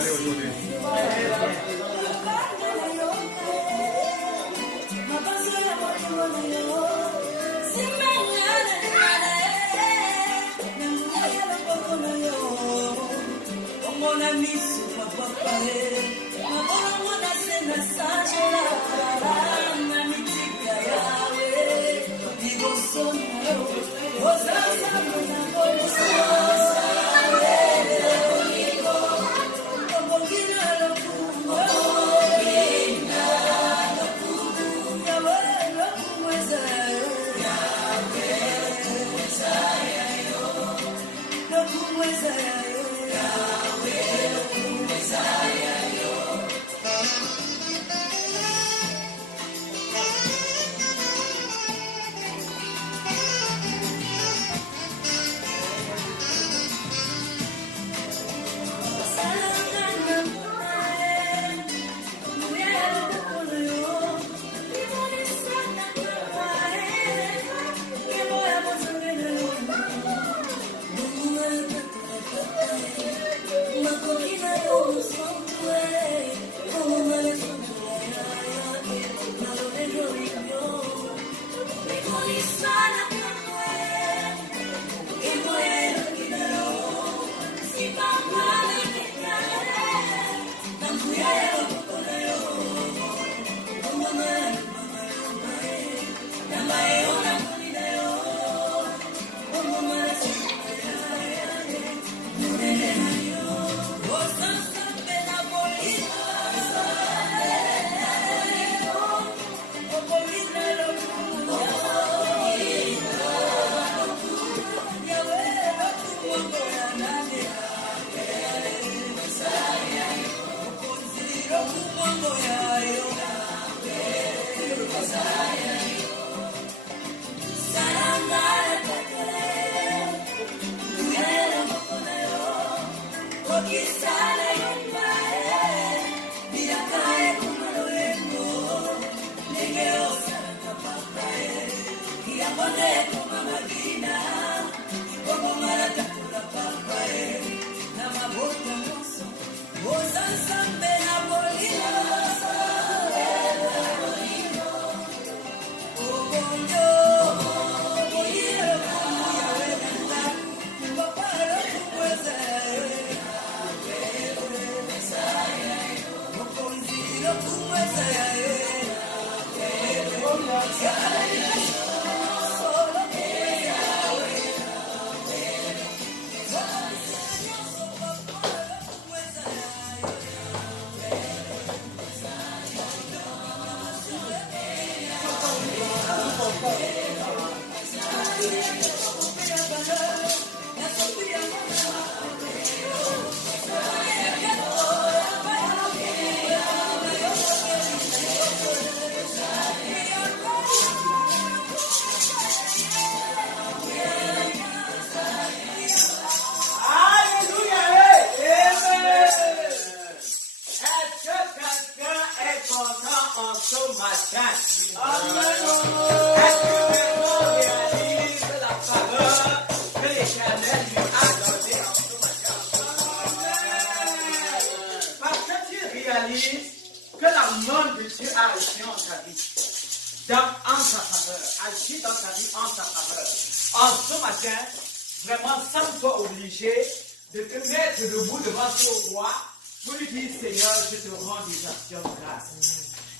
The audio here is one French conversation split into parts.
aller aujourd'hui.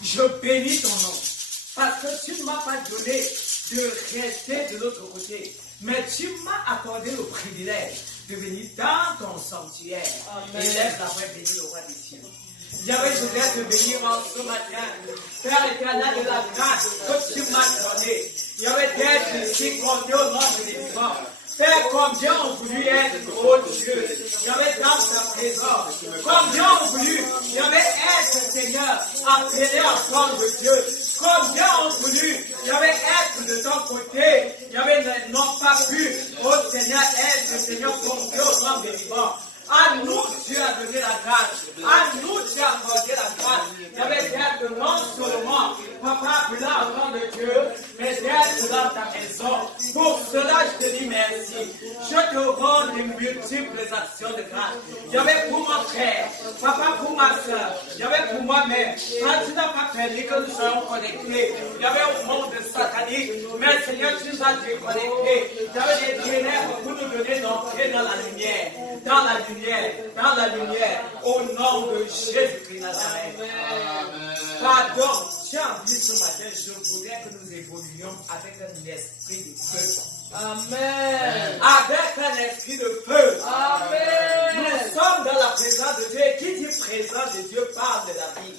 Je bénis ton nom, parce que tu ne m'as pas donné de rester de l'autre côté, mais tu m'as accordé le privilège de venir dans ton sanctuaire. Et lève la voix, bénis le roi des cieux. Yahweh, je voudrais te bénir en ce matin. Père éternel de la grâce que tu m'as donnée. Yahweh, d'être ici, compté au nom de vivants. Père, combien ont voulu être, oh Dieu, Yahweh, dans ta présence. Combien ont voulu, Yahweh, être, Seigneur, appelé enfant de Dieu. Combien ont voulu, Yahweh, être de ton côté. Yahweh, n'ont pas pu, oh Seigneur, être, Seigneur, compté au nom des vivants. À nous, Dieu a donné la grâce. À nous, Dieu a accordé la grâce. Yahweh, d'être non seulement, papa, blanc, enfant de Dieu, mais d'être dans ta maison. Pour cela, je te dis merci. je te rends les multiples actions de grâce. Il y avait pour mon frère, papa pour ma soeur, il y avait pour moi-même. Quand tu n'as pas permis que nous soyons connectés, il y avait au monde satanique, mais Seigneur, tu nous as déconnectés. Il y avait des ténèbres pour nous donner d'entrer dans la lumière, dans la lumière, dans la lumière, au nom de Jésus-Christ Nazareth. Pardon, j'ai envie ce matin, je voudrais que nous évoluions avec un esprit de feu. Amen. Avec un esprit de feu. Amen. Nous sommes dans la présence de Dieu. Et qui dit présence de Dieu parle de la vie.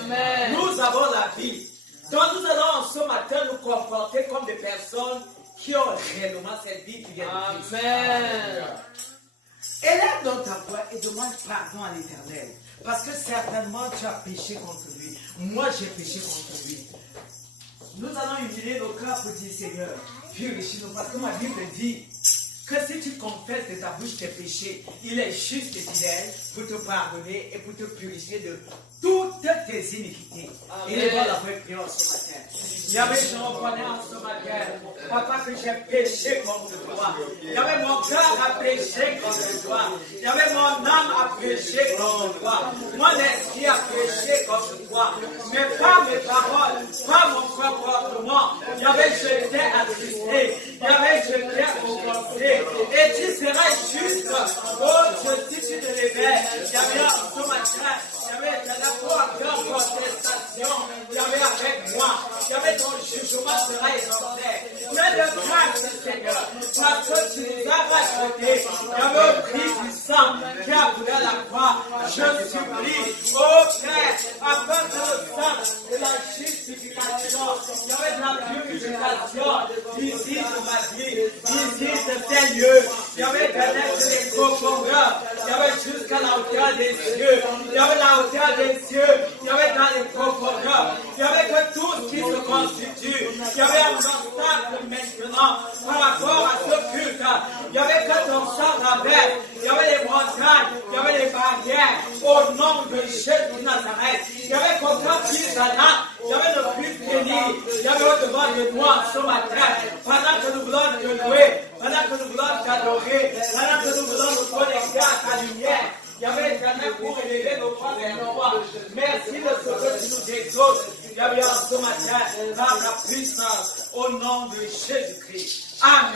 Amen. Nous avons la vie. Donc nous allons ce matin nous comporter comme des personnes qui ont réellement cette vie qui vient de Christ. Amen. Élève donc ta voix et demande pardon à l'Éternel. Parce que certainement tu as péché contre lui. Moi j'ai péché contre lui. Nous allons humilier nos cœurs pour dire Seigneur, purifie-nous. Parce que ma Bible dit que si tu confesses de ta bouche tes péchés, il est juste et fidèle pour te pardonner et pour te purifier de toutes tes iniquités. Amen. Et devant la vraie prière ce matin. Il y avait Jean Bonnet ce matin. Papa, que j'ai péché contre toi. Il y avait mon cœur à pécher contre toi. Il y avait mon âme à pécher contre toi. Mon esprit a péché contre toi. Mais pas mes paroles, pas mon comportement. Il y avait je t'ai attristé. Il y avait je t'ai offensé. Et tu seras juste. Oh, je suis de l'éveil. Il y avait ce matin. Il y avait la contestation. Il y avait avec moi. Il y avait ton jugement sera exemplaire. Mais de grâce, Seigneur, parce que tu nous as rachetés. Il y avait au prix du sang qui a coulé à la croix. Je supplie, oh Père, afin que le sang de la justification, il y avait de la purification. Visite ma vie, visite ces lieux. Il y avait des profondeurs. Il y avait jusqu'à la hauteur des cieux. Il y avait la hauteur des cieux. Il y avait dans les profondeurs. Il y avait que tout ce qui se constitue. Il y avait un obstacle maintenant par rapport à ce culte. Il y avait que ton sang d'Abel. Il y avait les montagnes. Il y avait les barrières. Au nom de Jésus de Nazareth. Il y avait qu'aucun fils d'Anna. Il y avait le plus béni. Il y avait au-devant de moi ce matin. Pendant que nous voulons te louer. Pendant que nous voulons t'adorer. Pendant que nous voulons nous connecter à ta lumière. Il y avait Éternel pour élever nos voix vers toi. Merci de ce que tu nous exauces. Il y avait en ce matin par la puissance au nom de Jésus-Christ. Amen.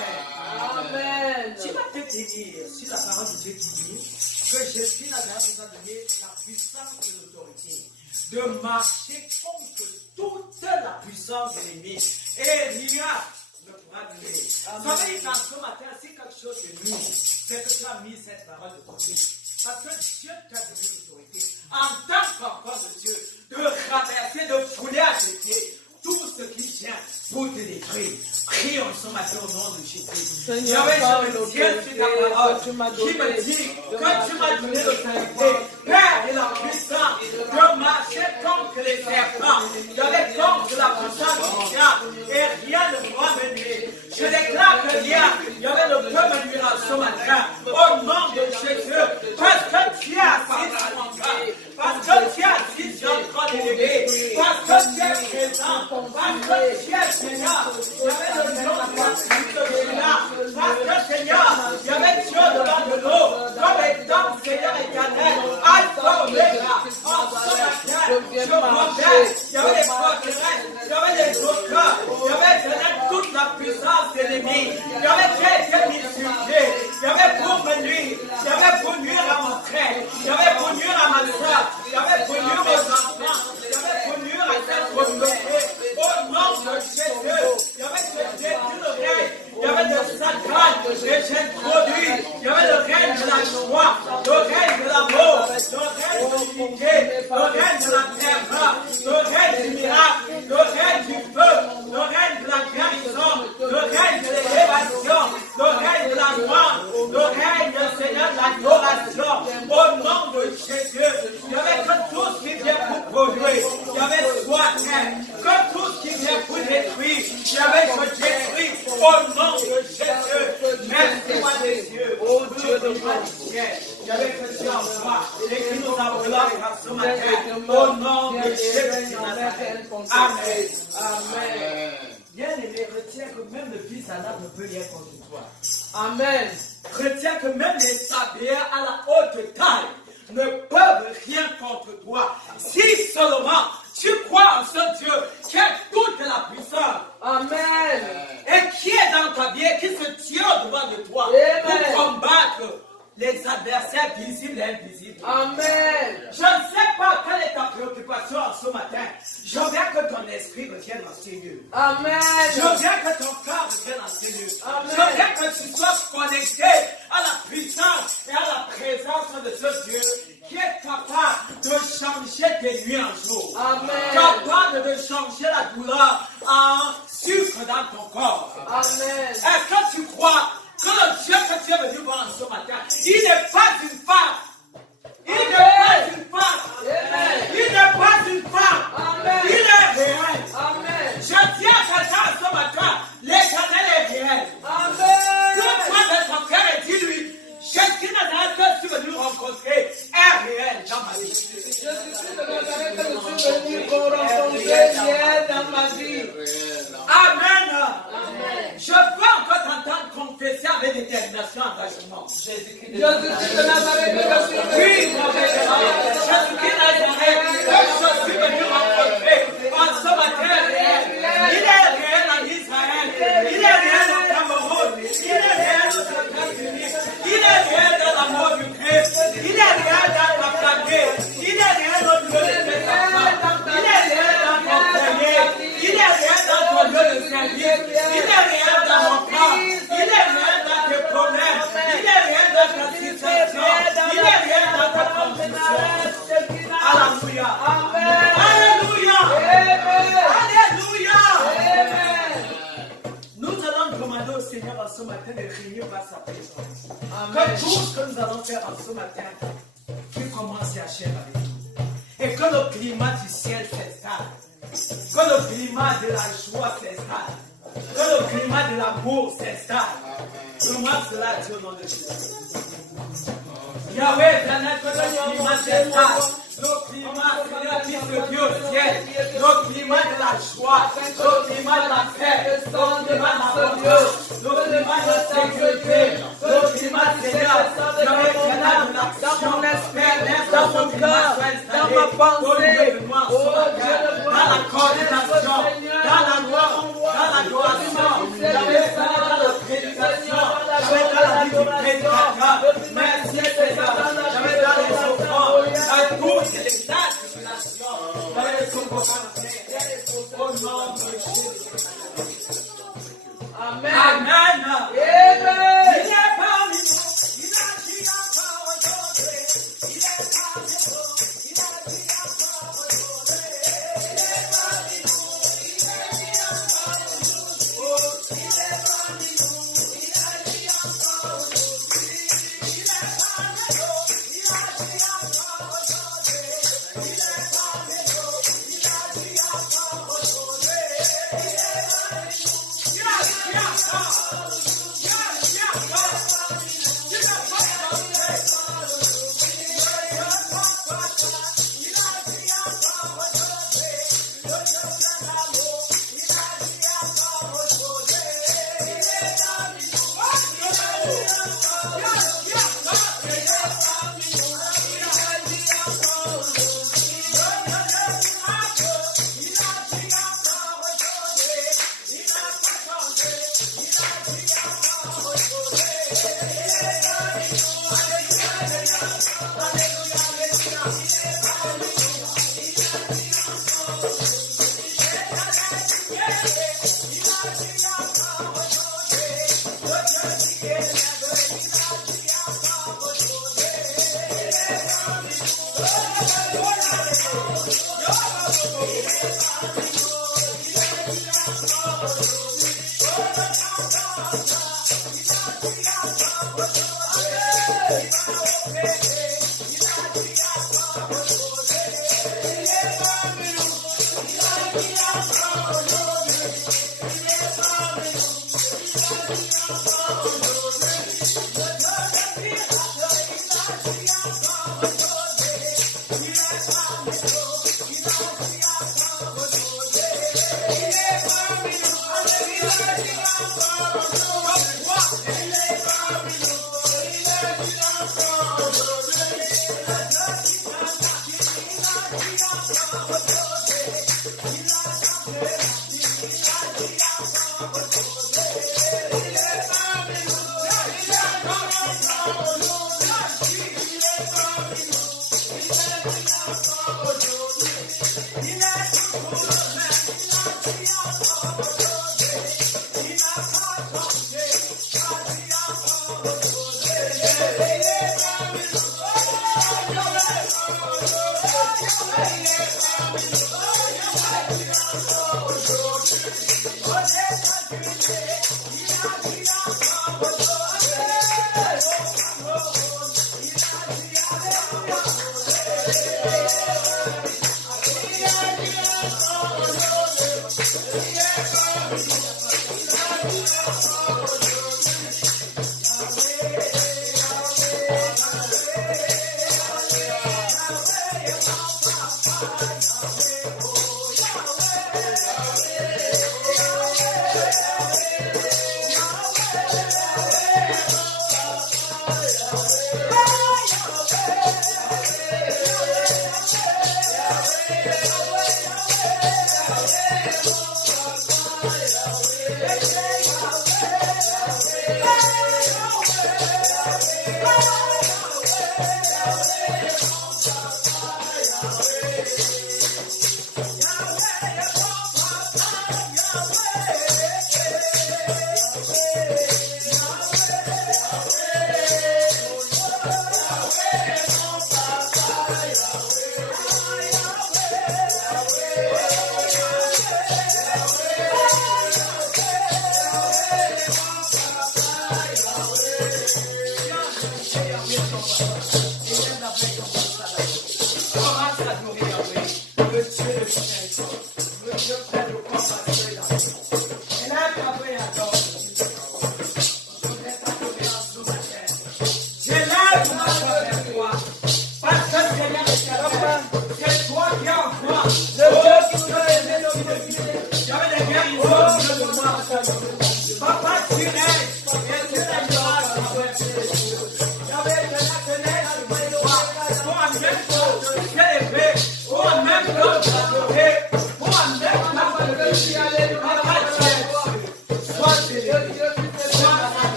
Amen. Tu vas te tenir sur la parole de Dieu qui dit que Jésus Nazareth nous a donné la puissance et l'autorité de marcher contre toute la puissance de l'ennemi. Et rien ne pourra nous aider. Vous savez, quand ce matin, si quelque chose de nous, c'est que tu as mis cette parole de côté. Parce que Dieu t'a donné l'autorité, en tant qu'enfant de Dieu, de traverser, de fouler à tes pieds tout ce qui vient pour te détruire. Prions ce matin au nom de Jésus. Seigneur, Je me tiens sur ta parole qui me dit que tu m'as donné l'autorité, Père, et la puissance de marcher contre les serpents. Je déclare contre la puissance du diable et rien ne pourra me nuire. Je déclare que rien, il y avait le peu me nuire ce matin. Au nom de Jésus, parce que tu es assis sur mon cœur, parce que tu es assis sur le trône élevé, parce que tu es présent, parce que tu es Seigneur. Il y avait le nom de là, parce que Seigneur, il y avait Dieu devant de nous, comme étant Seigneur éternel, Alpha Omega, en ce matin, je m'appelle, il y avait les forteresses, il y avait les autres, il y avait toute la puissance de l'ennemi, il y avait qui était insulté, il y avait pour me nuire, il y avait pour nuire à mon frère, il y avait pour nuire à ma soeur, il y avait pour nuire aux enfants, il y avait pour nuire à cette communauté, au nom de Jésus, il y avait ce Jésus le règne, il y avait de Satan, les jeunes produits, il y avait le règne de la joie, le règne de l'amour, le règne de l'unité, le règne de la terreur, le règne du miracle, le règne du feu, le règne de la guérison, le règne de l'élévation, le règne de la gloire, le règne du Seigneur de l'adoration, au nom de Jésus. Il y avait que tout ce qui vient pour produire, il y avait soin, que tout ce qui vient pour détruire, il y avait ce détruit, au nom de Jésus. Merci, moi des cieux, oh Dieu de moi du ciel. Il y avait que Dieu en toi, et qui nous appelons par ce matin, au nom de Jésus de Nazareth. Amen. Amen. Bien aimé, retiens que même le fils d'Adam ne peut rien contre toi. Amen. Retiens que même les sabliers à la haute taille ne peuvent rien contre toi. Si seulement tu crois en ce Dieu qui a toute la puissance. Amen. Et qui est dans ta vie, qui se tient devant de toi Amen. pour combattre les adversaires visibles et invisibles. Amen. Je ne sais pas quelle est ta préoccupation ce matin. Je veux que ton esprit revienne dans ces lieux. Amen. Je veux que ton cœur revienne dans ces lieux. Amen. Je veux que tu sois connecté à la puissance et à la présence de ce Dieu qui est capable de changer tes nuits en jour. Amen. Capable de changer la douleur en sucre dans ton corps. Amen. Est-ce que tu crois que le Dieu que tu es venu voir ce matin, il n'est pas une femme. Il n'est pas une femme. Amen. Il n'est pas une femme. Amen. Il est réel. Amen. Je dis à quelqu'un ce matin, l'Éternel est réel. Amen. Tourne-toi de ton cœur et dis-lui, Jésus Nazareth que je suis venu rencontrer est réel dans ma vie. Jésus-Christ de Nazareth que je suis venu pour rencontrer hier dans ma vie. Amen. Amen. Je veux encore t'entendre confesser avec détermination et engagement. Jésus-Christ de Nazareth que je suis venu. Oui, mon frère, Jésus-Christ Nazareth que je suis venu rencontrer en ce matin réel. Il est réel en Israël. Il est réel au Cameroun. Il est réel aux États-Unis. Il est réel dans la mort du Christ. Il est réel dans ta planète. Il est réel au lieu de tes enfants. Il est réel dans ton foyer. Il est réel dans ton lieu de service. Il est réel dans mon corps. Il est réel dans tes problèmes. Il est réel dans ta situation. Il est réel dans ta condition. Alléluia. Amen. Alléluia. Amen. Alléluia. Amen. Nous allons demander au Seigneur en ce matin de réunir par sa présence. Amen. Que tout ce que nous allons faire en ce matin, qu'il commence et achève avec nous. Et que le climat du ciel s'installe. Que le climat de la joie s'installe. Que le climat de l'amour s'installe. Demande cela à Dieu au nom de Jésus. Yahweh, éternel, que le climat s'installe. Le climat, Seigneur, qui se vit au ciel. Le climat de la joie. Le climat de la paix. Le climat de la bonheur. Le climat de la sécurité. Le climat, Seigneur, Yahweh, éternel, de l'action. Dans mon esprit, dans mon cœur, dans ma pensée. Dans la coordination, dans la loi, dans l'adoration, Yahweh, dans la prédication, Yahweh, dans la vie du prédicateur. Merci, Seigneur. Yahweh, dans les offrandes, dans toutes les actes de nation. Yahweh, son au nom de Jésus. Amen. Amen. Amen. Il est parmi nous. Il agit encore aujourd'hui. Il est parmi nous. Il agit encore aujourd'hui. Il est parmi nous. Il agit encore aujourd'hui. Il est parmi nous. Il agit encore aujourd'hui. Il est parmi nous. Il agit encore aujourd'hui. Il est parmi nous. Il agit encore aujourd'hui. Il est parmi nous.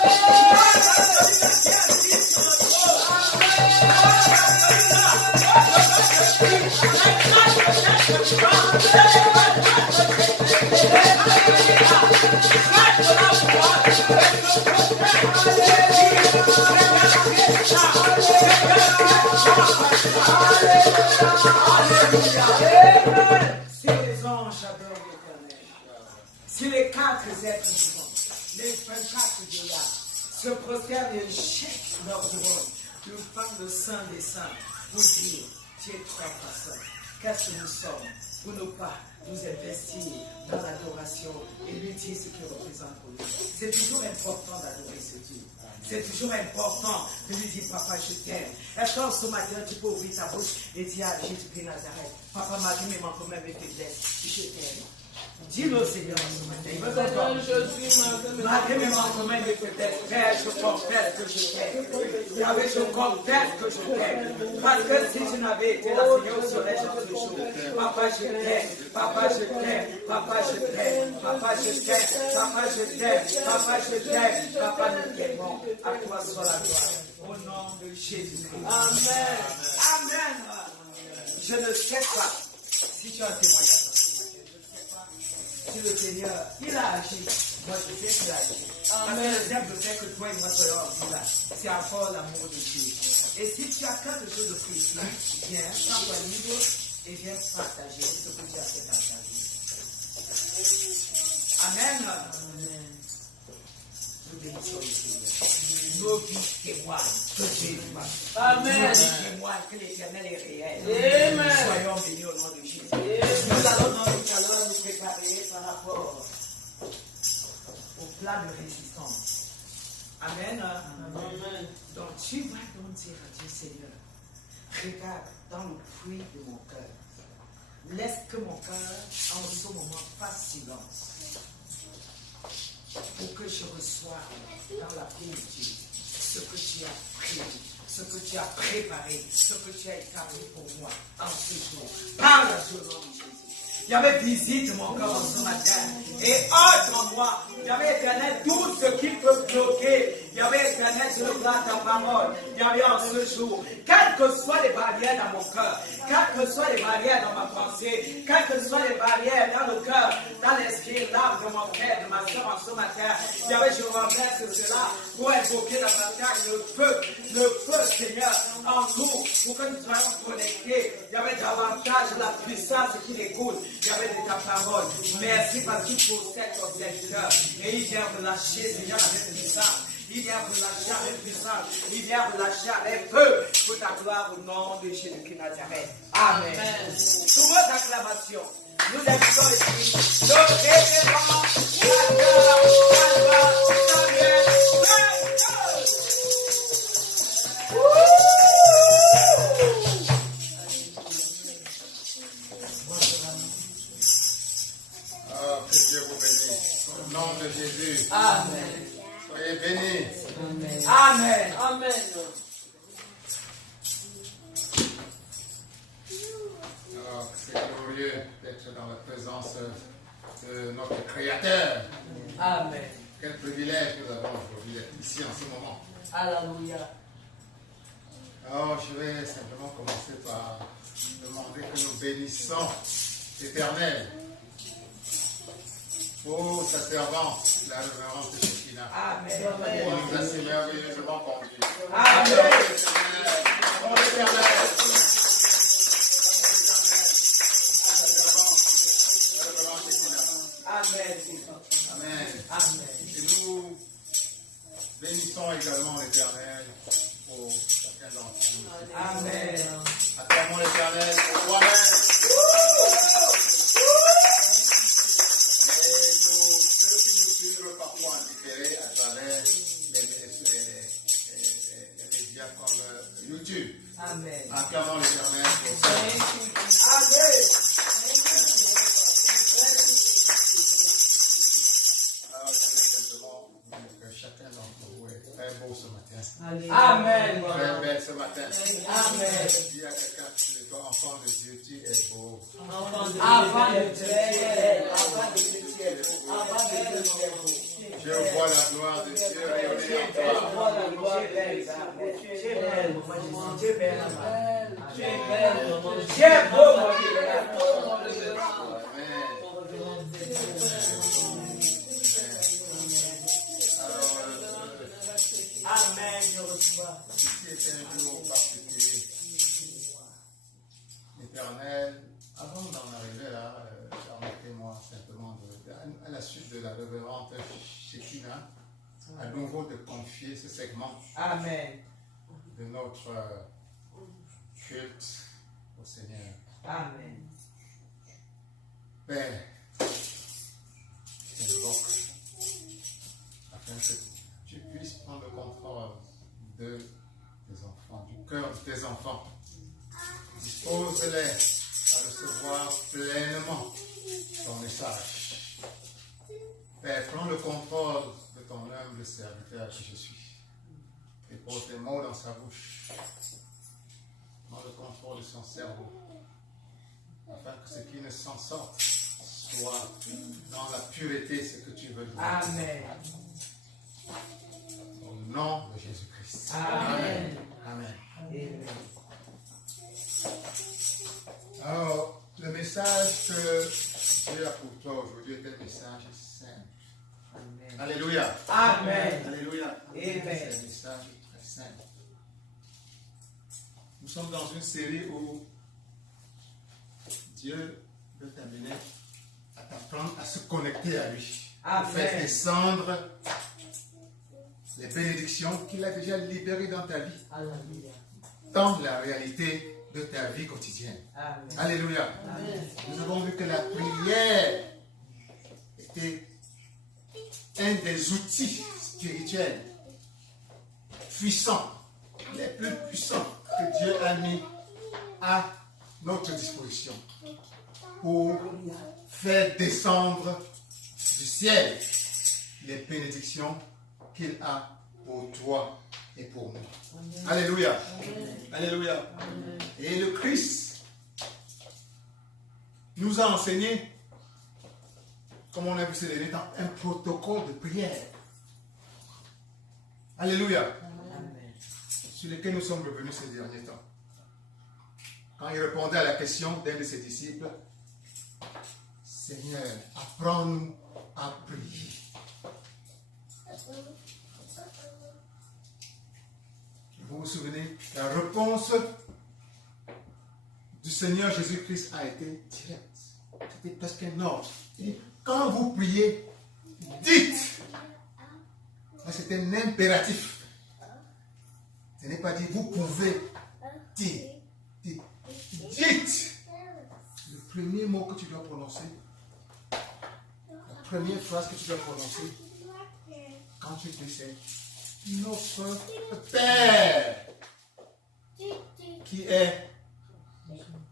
Amen. Si les anges adorent l'Éternel, si les 4 êtres vivants, les 24 vieillards se prosternent et jettent leur couronne, nous parlons le Saint des Saints pour dire, tu es très personne. Qu'est-ce que nous sommes pour ne pas nous investir dans l'adoration et lui dire ce qu'il représente pour nous. C'est toujours important d'adorer ce Dieu. C'est toujours important de lui dire, papa, je t'aime. Est-ce que ce matin, tu peux ouvrir ta bouche et dire à Jésus-Christ Nazareth, papa, ma vie, mais mon commun me faiblesse, je t'aime. Dis-le au Seigneur ce matin. Il va t'entendre. Malgré mes manquements et mes faiblesses, Père, je confesse que je t'aime. Yahvé, je confesse que je t'aime. Parce que si je n'avais été là, Seigneur, serais-je toujours. Papa, je t'aime. Papa, je t'aime. Papa, je t'aime. Papa, je t'aime. Papa, je t'aime. Papa, je t'aime. Papa, nous t'aimons. À toi soit la gloire. Au nom de Jésus-Christ. Amen. Amen. Je ne sais pas si tu as un témoignage. Si le Seigneur, il a agi, moi je sais qu'il a agi. Parce que le simple fait que toi et moi soyons en là, c'est encore l'amour de Dieu. Et si tu as quelque chose de précis, viens, prends-toi libre et viens partager ce que tu as fait dans ta vie. Amen. Amen. Nous bénissons le Seigneur. Nos vies témoignent que Jésus marche. Amen. Nos vies témoignent que l'Éternel est réel. Amen. Soyons bénis au nom de Jésus. Nous allons dans le calendrier nous préparer par rapport au plan de résistance. Amen. Amen. Donc tu vas donc dire à Dieu, Seigneur, regarde dans le puits de mon cœur. Laisse que mon cœur en ce moment fasse silence. Pour que je reçoive dans la paix de Dieu ce que tu as prévu, ce que tu as préparé, ce que tu as établi pour moi en ce jour. Parle à Dieu, nom de Jésus. Il y avait visite mon cœur en ce matin. Et entre en moi, il y avait éternel tout ce qui peut bloquer. Il y avait éternel sur le plan de ta parole. Il y avait en ce jour, quelles que soient les barrières dans mon cœur, quelles que soient les barrières dans ma pensée, quelles que soient les barrières dans le cœur, dans l'esprit, l'âme de mon frère, de ma soeur en ce matin, il y avait, je renverse cela pour invoquer la bataille, le feu, Seigneur, en nous, pour que nous soyons connectés. Il y avait davantage la puissance qui découle. Il y avait de ta parole. Merci parce qu'il possède ton serviteur. Et il vient relâcher, Seigneur, avec puissance. Il vient relâcher avec puissance. Il vient relâcher avec feu pour ta gloire au nom de Jésus-Christ Nazareth. Amen. Sous votre acclamation, nous invitons ici le révérend Que Dieu vous bénisse. Au nom de Jésus. Amen. Soyez bénis. Amen. Amen. Amen. Alors, c'est glorieux d'être dans la présence de notre Créateur. Amen. Quel privilège nous avons aujourd'hui d'être ici en ce moment. Alléluia. Alors, je vais simplement commencer par demander que nous bénissons l'Éternel pour sa servante, la révérence de Shekinah. Amen. Pour nous a si merveilleusement conduits. Amen. Pour l'Éternel. Amen. Amen. Amen. Et nous bénissons également l'Éternel pour chacun d'entre nous. Amen. Acclamons l'Éternel pour toi-même. Et pour ceux qui nous suivent parfois en différé à travers les médias comme YouTube. Amen. Acclamons l'Éternel pour ça. Amen. Alors, je vais simplement dire que chacun d'entre vous est très beau ce matin. Amen. Très belle ce matin. Amen. Dis à quelqu'un, tu es toi, enfant de Dieu, tu es beau. Avant de Dieu, avant de Dieu, avant de Dieu, Je vois la gloire de Dieu rayonner en toi. Amen, je reçois. Ceci est un jour particulier. Éternel, avant d'en arriver là, permettez-moi simplement, à la suite de la révérende Shekinah, à nouveau de confier ce segment Amen. de notre culte au Seigneur. Amen. Père, j'invoque afin que tu puisses prendre le contrôle de tes enfants, du cœur de tes enfants. Dispose-les à recevoir pleinement ton message. Père, prends le contrôle de ton humble serviteur que je suis. Et pose tes mots dans sa bouche. Prends le contrôle de son cerveau. Afin que ce qui ne s'en sorte soit dans la pureté ce que tu veux dire. Amen. Au nom de Jésus-Christ. Amen. Amen. Amen. Alors, le message que Dieu a pour toi aujourd'hui est un message simple. Amen. Alléluia. Amen. Alléluia. Amen. C'est un message très simple. Nous sommes dans une série où Dieu veut t'amener à t'apprendre à se connecter à lui. À Amen. faire descendre les bénédictions qu'il a déjà libérées dans ta vie. Alléluia. Dans la réalité de ta vie quotidienne. Amen. Alléluia. Amen. Nous avons vu que la prière était un des outils spirituels puissants, les plus puissants que Dieu a mis à notre disposition pour faire descendre du ciel les bénédictions qu'il a pour toi et pour nous. Alléluia. Alléluia. Et le Christ nous a enseigné, comme on a vu ces derniers temps, un protocole de prière. Alléluia. Amen. Sur lequel nous sommes revenus ces derniers temps. Quand il répondait à la question d'un de ses disciples, Seigneur, apprends-nous à prier. Vous vous souvenez, la réponse du Seigneur Jésus-Christ a été directe. C'était presque un ordre. Il dit, quand vous priez, dites. Là, c'est un impératif. Ce n'est pas dit, vous pouvez dire. Dites. Dites. Le premier mot que tu dois prononcer, la première phrase que tu dois prononcer, quand tu pries, c'est notre Père qui est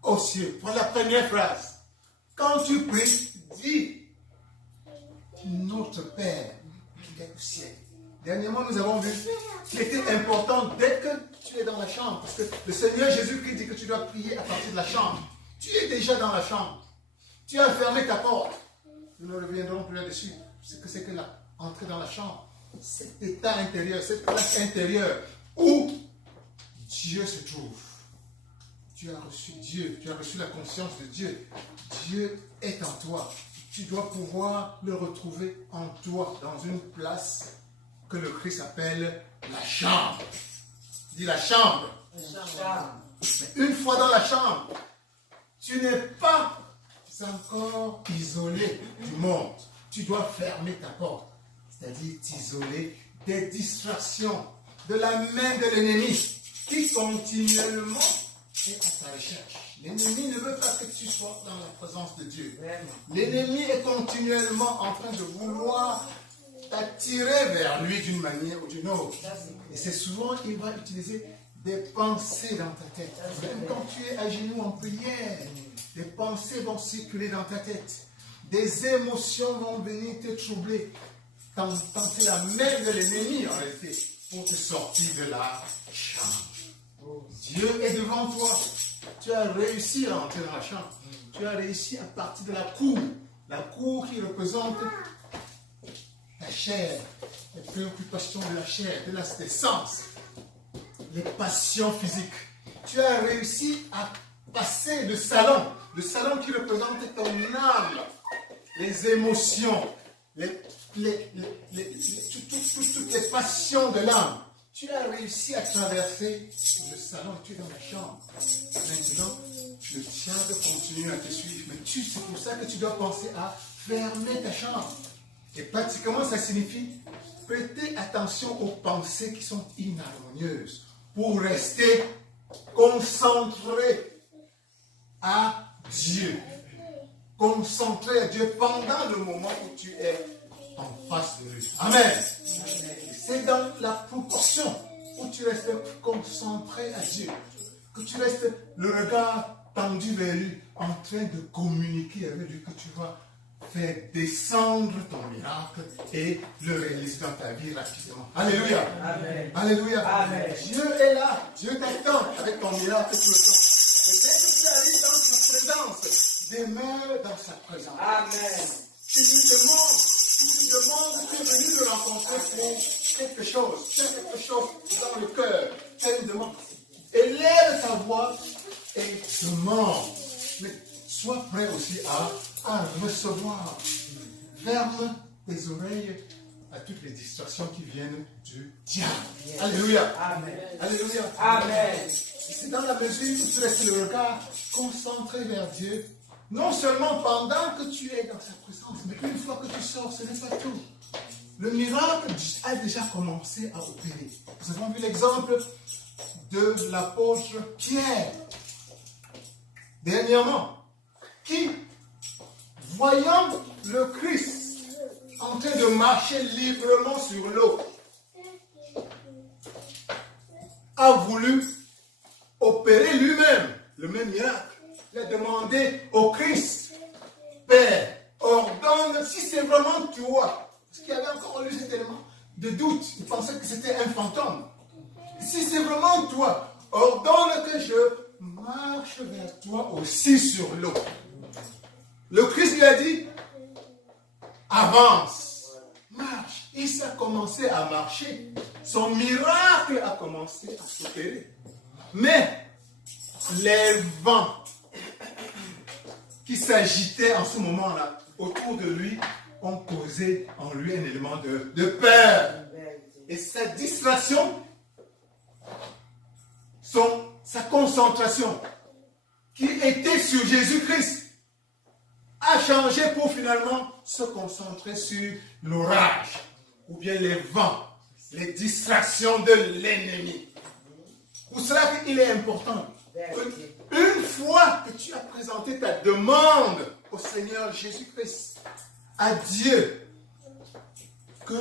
aux cieux. Voilà la première phrase. Quand tu pries, dis notre Père qui est au ciel. Dernièrement, nous avons vu qu'il était important dès que tu es dans la chambre, parce que le Seigneur Jésus-Christ dit que tu dois prier à partir de la chambre. Tu es déjà dans la chambre. Tu as fermé ta porte. Nous ne reviendrons plus là-dessus. Ce que c'est que là, entrer dans la chambre. Cet état intérieur, cette place intérieure où Dieu se trouve. Tu as reçu Dieu, tu as reçu la conscience de Dieu. Dieu est en toi. Tu dois pouvoir le retrouver en toi, dans une place que le Christ appelle la chambre. Dis la chambre. Mais une fois dans la chambre, tu n'es pas encore isolé du monde. Tu dois fermer ta porte. C'est-à-dire t'isoler des distractions, de la main de l'ennemi qui continuellement est à ta recherche. L'ennemi ne veut pas que tu sois dans la présence de Dieu. L'ennemi est continuellement en train de vouloir t'attirer vers lui d'une manière ou d'une autre. Et c'est souvent qu'il va utiliser des pensées dans ta tête. Même quand tu es à genoux en prière, des pensées vont circuler dans ta tête. Des émotions vont venir te troubler. C'est la main de l'ennemi en réalité pour te sortir de la chambre. Dieu est devant toi. Tu as réussi à entrer dans la chambre. Tu as réussi à partir de la cour. La cour qui représente ta chair, les préoccupations de la chair, des sens, les passions physiques. Tu as réussi à passer le salon qui représente ton âme, les émotions, toutes les passions de l'âme. Tu as réussi à traverser le salon et tu es dans la chambre. Maintenant, le diable continue à te suivre. Mais c'est pour ça que tu dois penser à fermer ta chambre. Et pratiquement, ça signifie prêter attention aux pensées qui sont inharmonieuses pour rester concentré à Dieu. Concentré à Dieu pendant le moment où tu es en face de lui. Amen. C'est dans la proportion où tu restes concentré à Dieu, que tu restes le regard tendu vers lui, en train de communiquer avec lui, que tu vas faire descendre ton miracle et le réaliser dans ta vie rapidement. Alléluia. Amen. Alléluia. Amen. Dieu est là. Dieu t'attend avec ton miracle tout le temps. Et dès que tu arrives dans sa présence, demeure dans sa présence. Amen. Tu lui demandes, tu es venu le rencontrer pour quelque chose. Tu as quelque chose dans le cœur. Tu as une demande. Élève ta voix et demande. Mais sois prêt aussi à recevoir. Ferme tes oreilles à toutes les distractions qui viennent du diable. Yes. Alléluia. Amen. Alléluia. Amen. C'est dans la mesure où tu restes le regard concentré vers Dieu, non seulement pendant que tu es dans sa présence, mais une fois que tu sors, ce n'est pas tout. Le miracle a déjà commencé à opérer. Nous avons vu l'exemple de l'apôtre Pierre, dernièrement, qui, voyant le Christ en train de marcher librement sur l'eau, a voulu opérer lui-même le même miracle. Il a demandé au Christ, Père, ordonne, si c'est vraiment toi, parce qu'il y avait encore lui cet élément de doute, il pensait que c'était un fantôme. Si c'est vraiment toi, ordonne que je marche vers toi aussi sur l'eau. Le Christ lui a dit, avance, marche. Il s'est commencé à marcher. Son miracle a commencé à s'opérer. Mais les vents qui s'agitaient en ce moment-là autour de lui ont causé en lui un élément de peur. Et sa distraction, sa concentration qui était sur Jésus-Christ a changé pour finalement se concentrer sur l'orage ou bien les vents, les distractions de l'ennemi. Pour cela qu'il est important, une fois que tu as présenté ta demande au Seigneur Jésus-Christ, à Dieu, que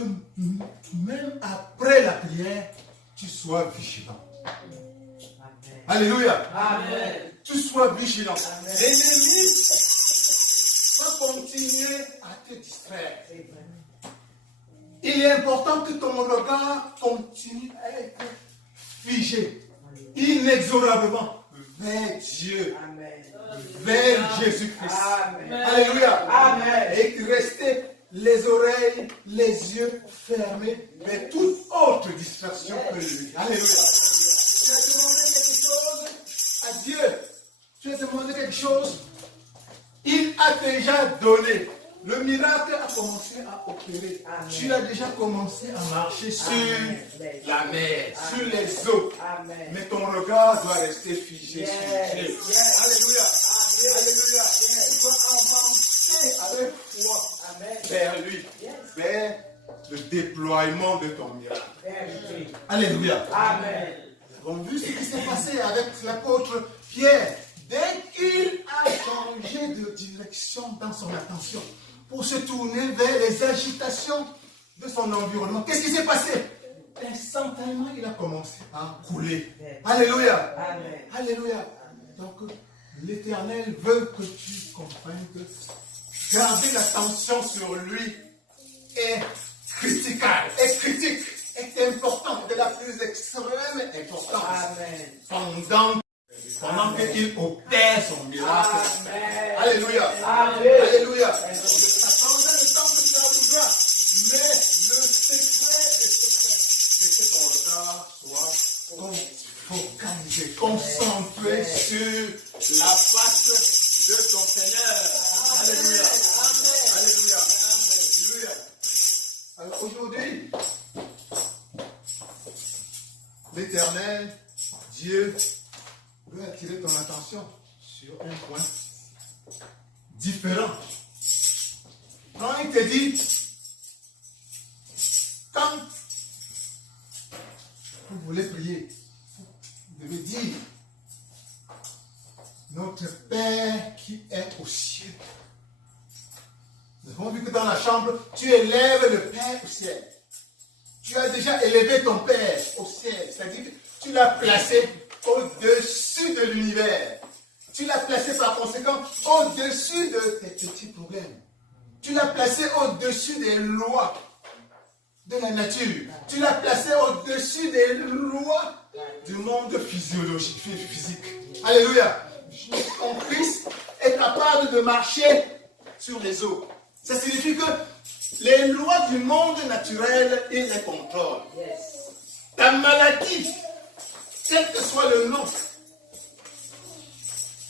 même après la prière, tu sois vigilant. Amen. Alléluia. Amen. Tu sois vigilant. L'ennemi va continuer à te distraire. Il est important que ton regard continue à être figé, inexorablement, vers Dieu, vers Jésus-Christ. Alléluia. Amen. Et rester les oreilles, les yeux fermés vers toute autre distraction que lui. Alléluia. Tu as demandé quelque chose à Dieu. Tu as demandé quelque chose. Il a déjà donné. Le miracle a commencé à opérer. Amen. Tu as déjà commencé à marcher sur la mer, sur les eaux. Amen. Mais ton regard doit rester figé sur Dieu. Alléluia. Alléluia. Tu dois avancer avec foi vers lui, vers le déploiement de ton miracle. Alléluia. Amen. Nous avons vu ce qui s'est passé avec l'apôtre Pierre. Dès qu'il a changé de direction dans son attention pour se tourner vers les agitations de son environnement, qu'est-ce qui s'est passé? Instantanément, il a commencé à couler. Alléluia. Amen. Alléluia. Donc, l'Éternel veut que tu comprennes que garder l'attention sur lui est critical, est critique, est important, de la plus extrême importance. Amen. Pendant qu'il opère son miracle. Amen. Alléluia. Amen. Alléluia. Je t'attendais le temps que tu as voudras. Mais focaliser, concentrer sur la face de ton Seigneur. Alléluia. Alléluia. Alléluia. Alors aujourd'hui, l'Éternel, Dieu, veut attirer ton attention sur un point différent. Quand il te dit, quand vous voulez prier, vous devez dire, notre Père qui est aux cieux. Nous avons vu que dans la chambre, tu élèves le Père au ciel. Tu as déjà élevé ton Père au ciel, c'est-à-dire que tu l'as placé au-dessus de l'univers. Tu l'as placé par conséquent au-dessus de tes petits problèmes. Tu l'as placé au-dessus des lois de la nature. Tu l'as placé au-dessus des lois du monde physiologique, physique. Alléluia. Ton Christ est capable de marcher sur les eaux. Ça signifie que les lois du monde naturel, il les contrôle. Ta maladie, quel que soit le nom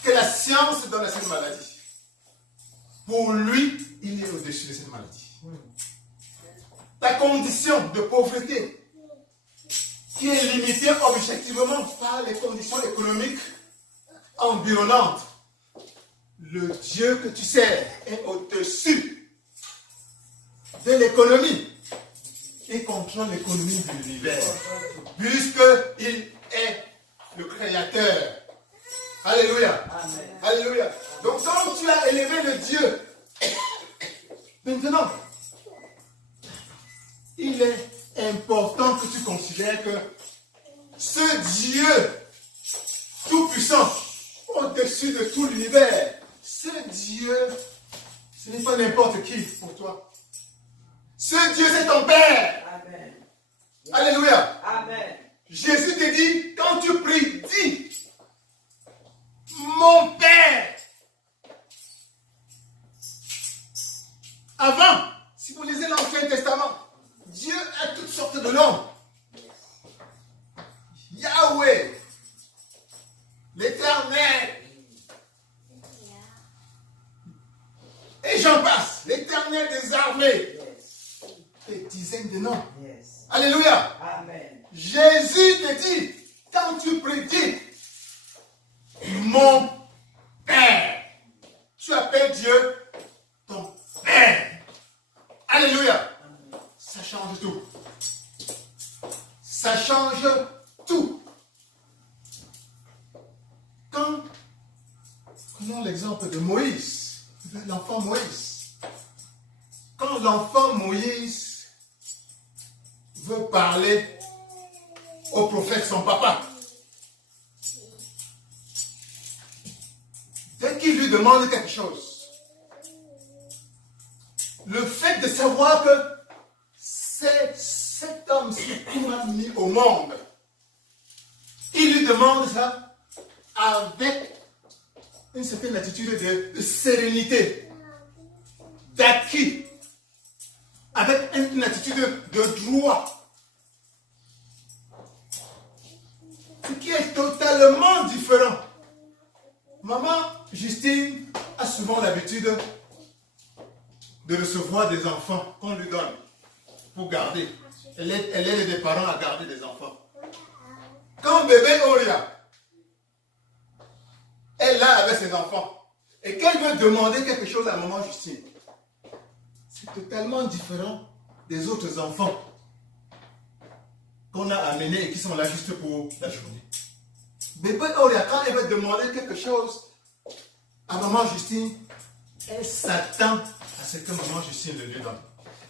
que la science donne à cette maladie, pour lui, il est au-dessus de cette maladie. Ta condition de pauvreté, qui est limitée objectivement par les conditions économiques environnantes, le Dieu que tu sers est au-dessus de l'économie. Il contrôle l'économie de l'univers, puisqu'il est le créateur. Alléluia. Amen. Alléluia. Donc quand tu as élevé le Dieu, maintenant, il est important que tu considères que ce Dieu tout-puissant, au-dessus de tout l'univers, ce Dieu, ce n'est pas n'importe qui pour toi. Ce Dieu, c'est ton Père. Amen. Alléluia. Amen. Jésus te dit, quand tu pries, dis, mon Père. Avant, si vous lisez l'Ancien Testament, Dieu a toutes sortes de noms. Yahweh, l'Éternel. Et j'en passe, l'Éternel des armées. Des dizaines de noms. Alléluia. Amen. Jésus te dit, quand tu pries, dis, mon Père. Tu appelles Dieu ton Père. Alléluia. Ça change tout. Ça change tout. Quand, prenons l'exemple de Moïse, l'enfant Moïse. Quand l'enfant Moïse veut parler au prophète, son papa, dès qu'il lui demande quelque chose, le fait de savoir que c'est cet homme-ci qui m'a mis au monde, il lui demande ça avec une certaine attitude de sérénité, d'acquis, avec une attitude de droit. Ce qui est totalement différent. Maman Justine a souvent l'habitude de recevoir des enfants qu'on lui donne pour garder. Elle aide des parents à garder des enfants. Quand bébé Oria est là avec ses enfants et qu'elle veut demander quelque chose à maman Justine, c'est totalement différent des autres enfants qu'on a amenés et qui sont là juste pour la journée. Bébé Oria, quand elle veut demander quelque chose à maman Justine, elle s'attend à ce que maman Justine le lui donne.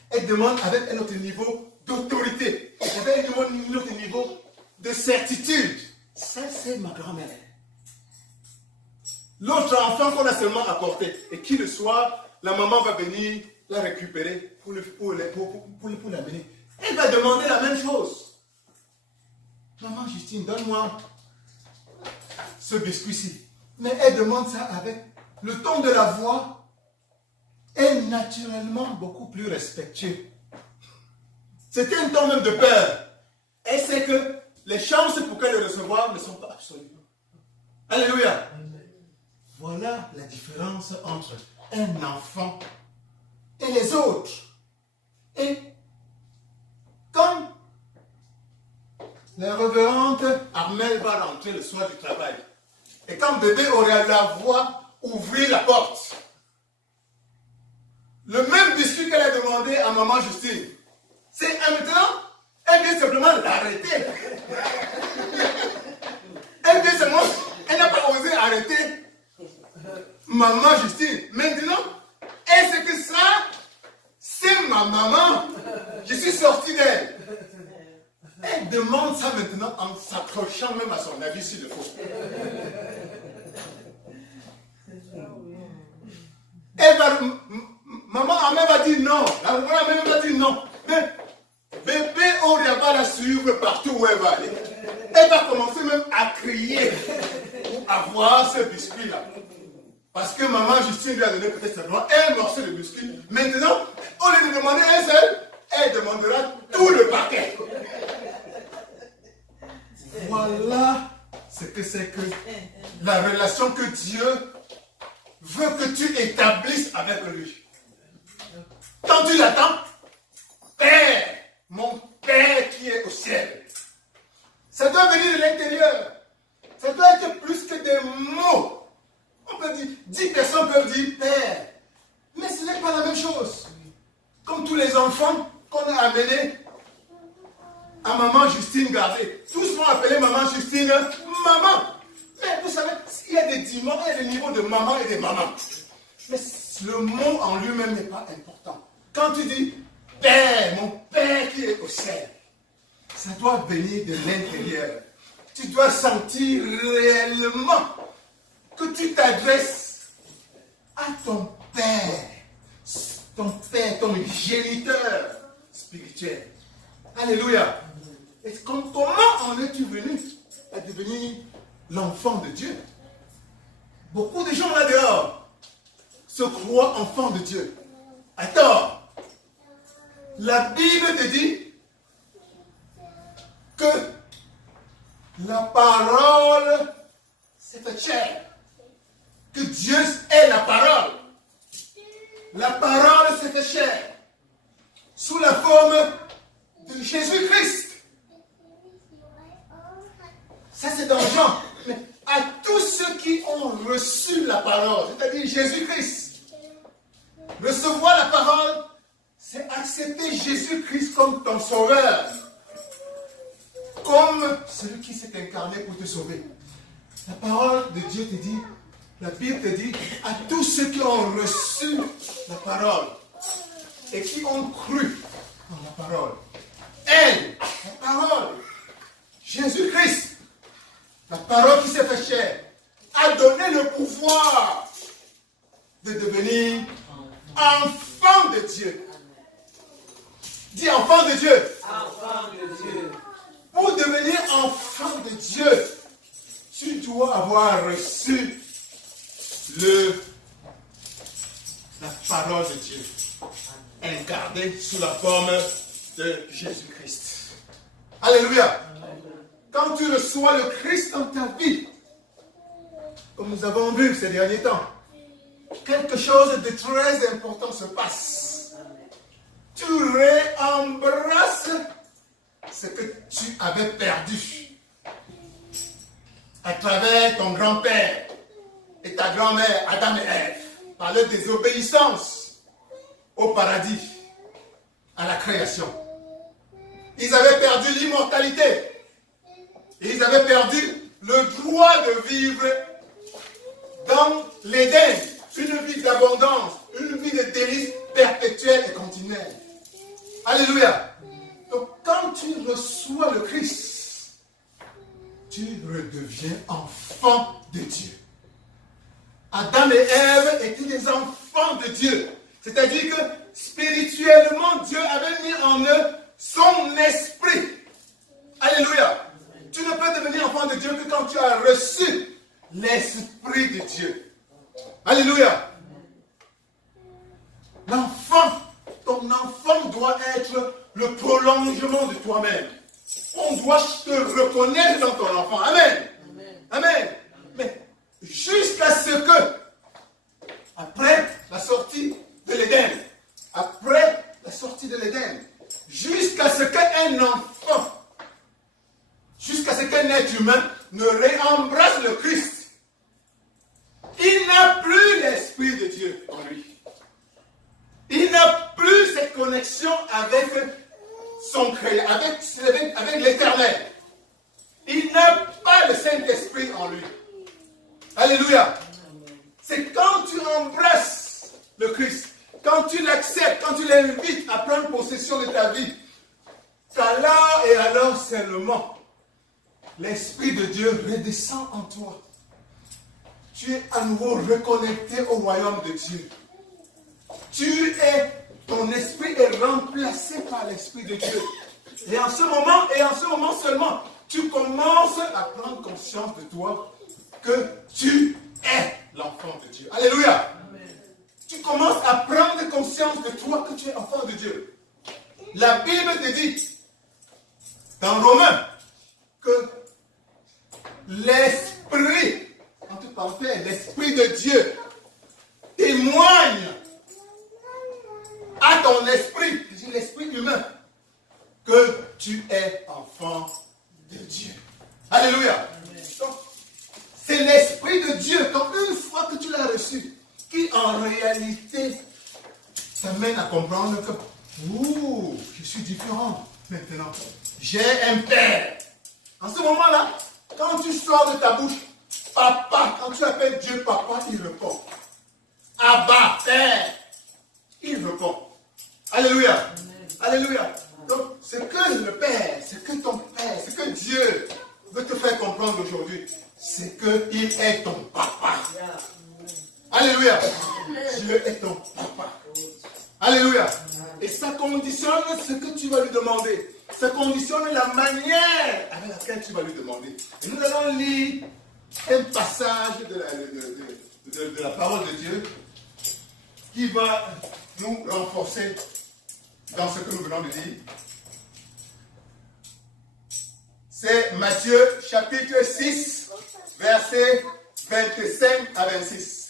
Elle demande avec un autre niveau d'autorité, avec un autre niveau de certitude. Ça, c'est ma grand-mère. L'autre enfant qu'on a seulement apporté, et qui le soir, la maman va venir la récupérer pour l'amener. Elle va demander la même chose. Maman Justine, donne-moi ce biscuit-ci. Mais elle demande ça avec le ton de la voix est naturellement beaucoup plus respectueux. C'était un ton même de peur. Elle sait que les chances pour qu'elle le recevoir ne sont pas absolues. Alléluia. Voilà la différence entre un enfant et les autres. Et quand la révérende Armelle va rentrer le soir du travail, et quand bébé aurait la voix ouvrir la porte, le même biscuit qu'elle a demandé à maman Justine, c'est maintenant, elle vient simplement l'arrêter. Elle vient simplement, elle n'a pas osé arrêter maman Justine. Maintenant, est-ce que ça, c'est ma maman? Je suis sorti d'elle. Elle demande ça maintenant en s'accrochant même à son avis s'il le faut. Elle va, maman Amé va dire non. La maman Amé va dire non. Mais bébé Auréa va la suivre partout où elle va aller. Elle va commencer même à crier pour avoir ce biscuit-là. Parce que maman Justine lui a donné peut-être seulement un morceau de biscuit. Maintenant, au lieu de demander un seul, elle demandera tout le paquet. Voilà ce que c'est que la relation que Dieu veut que tu établisses avec lui. Quand tu l'attends, Père, mon Père qui est au ciel. Ça doit venir de l'intérieur. Ça doit être plus que des mots. On peut dire, 10 personnes peuvent dire Père. Mais ce n'est pas la même chose. Comme tous les enfants qu'on a amenés à maman Justine Gardé. Tous vont appeler maman Justine maman. Mais vous savez, il y a des dimensions, il y a des niveaux de maman et de maman. Mais le mot en lui-même n'est pas important. Quand tu dis Père, mon Père qui est au ciel, ça doit venir de l'intérieur. Tu dois sentir réellement que tu t'adresses à ton Père, ton géniteur spirituel. Alléluia. Et comment en es-tu venu à devenir l'enfant de Dieu? Beaucoup de gens là dehors se croient enfants de Dieu. À tort. La Bible te dit que la parole s'est fait chair. Que Dieu est la parole. La parole s'est fait chair. Sous la forme de Jésus-Christ. Ça c'est dans Jean. Mais à tous ceux qui ont reçu la parole, c'est-à-dire Jésus-Christ, recevoir la parole, c'est accepter Jésus-Christ comme ton sauveur. Comme celui qui s'est incarné pour te sauver. La parole de Dieu te dit, la Bible te dit, à tous ceux qui ont reçu la parole et qui ont cru en la parole. Elle, la parole, Jésus-Christ, la parole qui s'est fait chair, a donné le pouvoir de devenir enfant de Dieu. Dis enfant de Dieu. Enfant de Dieu. Pour devenir enfant de Dieu, tu dois avoir reçu la parole de Dieu, incarnée sous la forme de Jésus-Christ. Alléluia. Quand tu reçois le Christ dans ta vie, comme nous avons vu ces derniers temps, quelque chose de très important se passe. Tu réembrasses ce que tu avais perdu à travers ton grand-père et ta grand-mère, Adam et Ève, par leur désobéissance au paradis, à la création. Ils avaient perdu l'immortalité. Et ils avaient perdu le droit de vivre dans l'Éden, une vie d'abondance, une vie de délices perpétuelle et continuelle. Alléluia. Donc quand tu reçois le Christ, tu redeviens enfant de Dieu. Adam et Ève étaient des enfants de Dieu. C'est-à-dire que spirituellement, Dieu avait mis en eux son esprit. Alléluia. Tu ne peux devenir enfant de Dieu que quand tu as reçu l'esprit de Dieu. Alléluia. L'enfant, ton enfant doit être le prolongement de toi-même. on doit te reconnaître dans ton enfant. Amen. Amen. Mais jusqu'à ce que, après la sortie de l'Éden, jusqu'à ce qu'un enfant, jusqu'à ce qu'un être humain ne réembrasse le Christ, il n'a plus l'Esprit de Dieu en lui. Il n'a plus cette connexion avec son Créateur, avec l'Éternel. Il n'a pas le Saint-Esprit en lui. Alléluia. C'est quand tu embrasses le Christ, quand tu l'acceptes, quand tu l'invites à prendre possession de ta vie, qu'alors et alors seulement, l'Esprit de Dieu redescend en toi. Tu es à nouveau reconnecté au royaume de Dieu. Ton esprit est remplacé par l'Esprit de Dieu. Et en ce moment seulement, tu commences à prendre conscience de toi que tu es l'enfant de Dieu. Alléluia. Amen. Tu commences à prendre conscience de toi que tu es enfant de Dieu. La Bible te dit, dans Romains, que l'Esprit, en toute parenthèse, l'Esprit de Dieu témoigne à ton esprit, l'esprit humain, que tu es enfant de Dieu. Alléluia. Donc, c'est l'Esprit de Dieu, quand une fois que tu l'as reçu, qui en réalité t'amène à comprendre que je suis différent maintenant. J'ai un Père. En ce moment-là, quand tu sors de ta bouche, Papa, quand tu appelles Dieu Papa, il répond. Abba, Père, il répond. Alléluia. Amen. Alléluia. Donc, ce que le Père, ce que ton Père, ce que Dieu veut te faire comprendre aujourd'hui, c'est qu'il est ton papa. Alléluia. Dieu est ton papa. Alléluia. Et ça conditionne ce que tu vas lui demander. Ça conditionne la manière avec laquelle tu vas lui demander. Et nous allons lire un passage de la parole de Dieu qui va nous renforcer dans ce que nous venons de dire. C'est Matthieu chapitre 6, versets 25 à 26.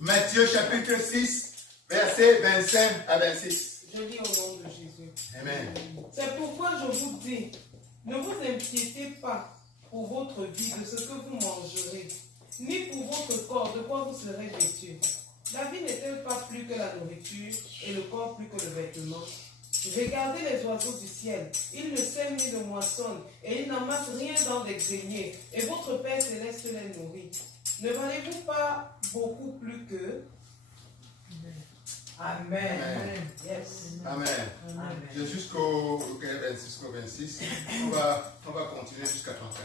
Matthieu chapitre 6, versets 25 à 26. Je lis au nom de Jésus. Amen. C'est pourquoi je vous dis, ne vous inquiétez pas pour votre vie de ce que vous mangerez, ni pour votre corps de quoi vous serez vêtus. La vie n'est-elle pas plus que la nourriture et le corps plus que le vêtement? Regardez les oiseaux du ciel, ils ne sèment ni ne moissonnent, et ils n'amassent rien dans des greniers, et votre Père céleste les nourrit. Ne valez-vous pas beaucoup plus qu'eux? Amen. Amen. Yes. Amen. Amen. Jusqu'au 26, on va continuer jusqu'à 34.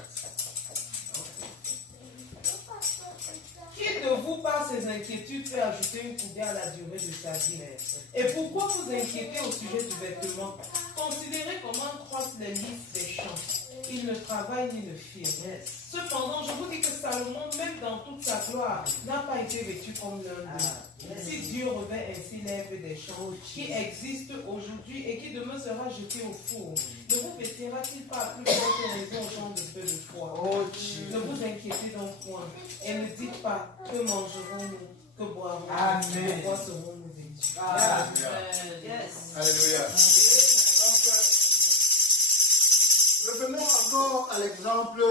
Qui de vous, par ses inquiétudes, fait ajouter une coudée à la durée de sa vie? Et pourquoi vous inquiétez au sujet du vêtement? Considérez comment croissent les lys des champs. Ils ne travaillent ni ne firent. Cependant, je vous dis que Salomon, même dans toute sa gloire, n'a pas été vêtu comme l'un d'eux. Si Dieu revêt ainsi l'herbe des champs qui existent aujourd'hui et qui demain sera jeté au four, ne vous vêtira-t-il pas à plus forte raison aux gens de peu de foi? Ne vous inquiétez donc point et ne dites pas que mangerons-nous, que boirons-nous, de quoi serons-nous vêtus. Yes. Alléluia. Revenons encore à l'exemple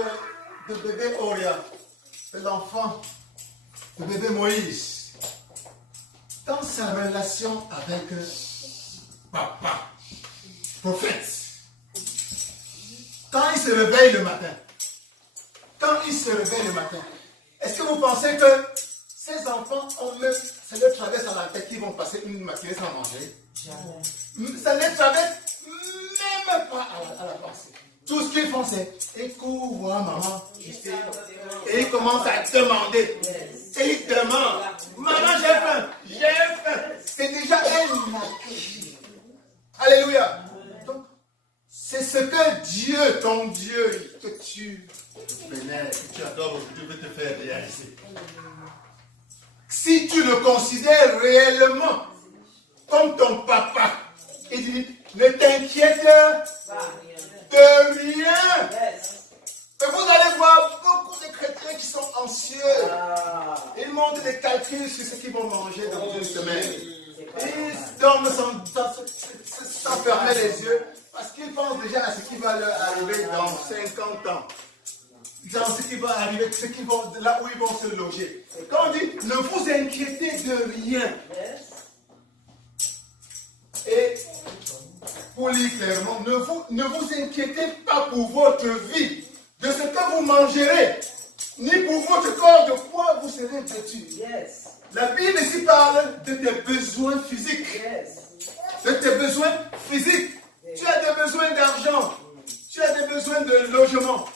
de bébé Oria, de l'enfant, de bébé Moïse. Dans sa relation avec papa, prophète, quand il se réveille le matin, est-ce que vous pensez que ces enfants ont même, ça leur traverse dans la tête qu'ils vont passer une matinée sans manger? Jamais. Ça ne les traverse même pas à la pensée. Tout ce qu'ils font, c'est écoute, voilà maman. Et ils commencent à demander. Et ils demandent, maman, j'ai faim. C'est déjà un. Alléluia. Donc, c'est ce que Dieu, ton Dieu, que tu vénères, que tu adores aujourd'hui, veut te faire réaliser. Si tu le considères réellement comme ton papa, il dit, ne t'inquiète pas. de rien. Yes. Et vous allez voir beaucoup de chrétiens qui sont anxieux. Ah. Ils montent des calculs sur ce qu'ils vont manger dans une semaine. Ils dorment sans fermer les yeux parce qu'ils pensent déjà à ce qui va leur arriver dans 50 ans. Dans ce qui va arriver, là où ils vont se loger. Quand on dit ne vous inquiétez de rien. Yes. Et pour lire clairement, ne vous inquiétez pas pour votre vie, de ce que vous mangerez, ni pour votre corps de quoi vous serez vêtu. Yes. La Bible ici parle de tes besoins physiques. Yes. De tes besoins physiques. Tu as des besoins d'argent. Tu as des besoins de logement.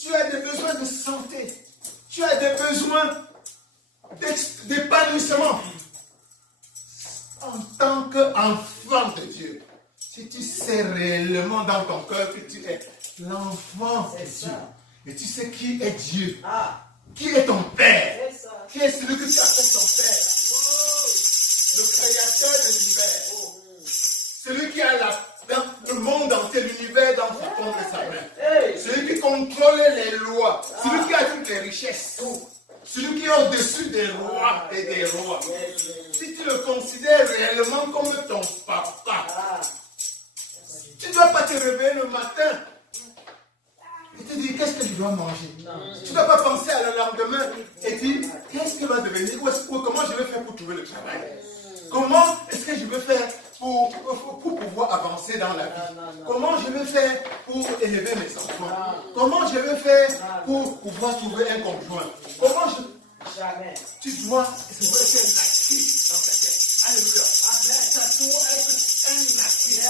Tu as des besoins de santé. Tu as des besoins d'épanouissement. En tant qu'enfant de Dieu, si tu sais réellement dans ton cœur que tu es l'enfant de Dieu, et tu sais qui est Dieu, qui est ton Père, qui est celui que tu appelles ton Père, le créateur de l'univers, celui qui a le monde entier, l'univers dans sa paume de sa main, celui qui contrôle les lois, celui qui a toutes les richesses, celui qui est au-dessus des rois et des rois. Si tu le considères réellement comme ton papa, tu ne dois pas te réveiller le matin et te dire qu'est-ce que je dois manger. Tu ne dois pas penser à le lendemain et dire qu'est-ce qui va devenir, comment je vais faire pour trouver le travail. Comment est-ce que je vais faire pour pouvoir avancer dans la vie? Comment je vais faire pour élever mes enfants? Comment je vais faire pour pouvoir trouver un conjoint? Comment je... Jamais. Tu dois, c'est vrai, c'est un actif dans ta tête. Alléluia. Amen. Ça doit être un actif.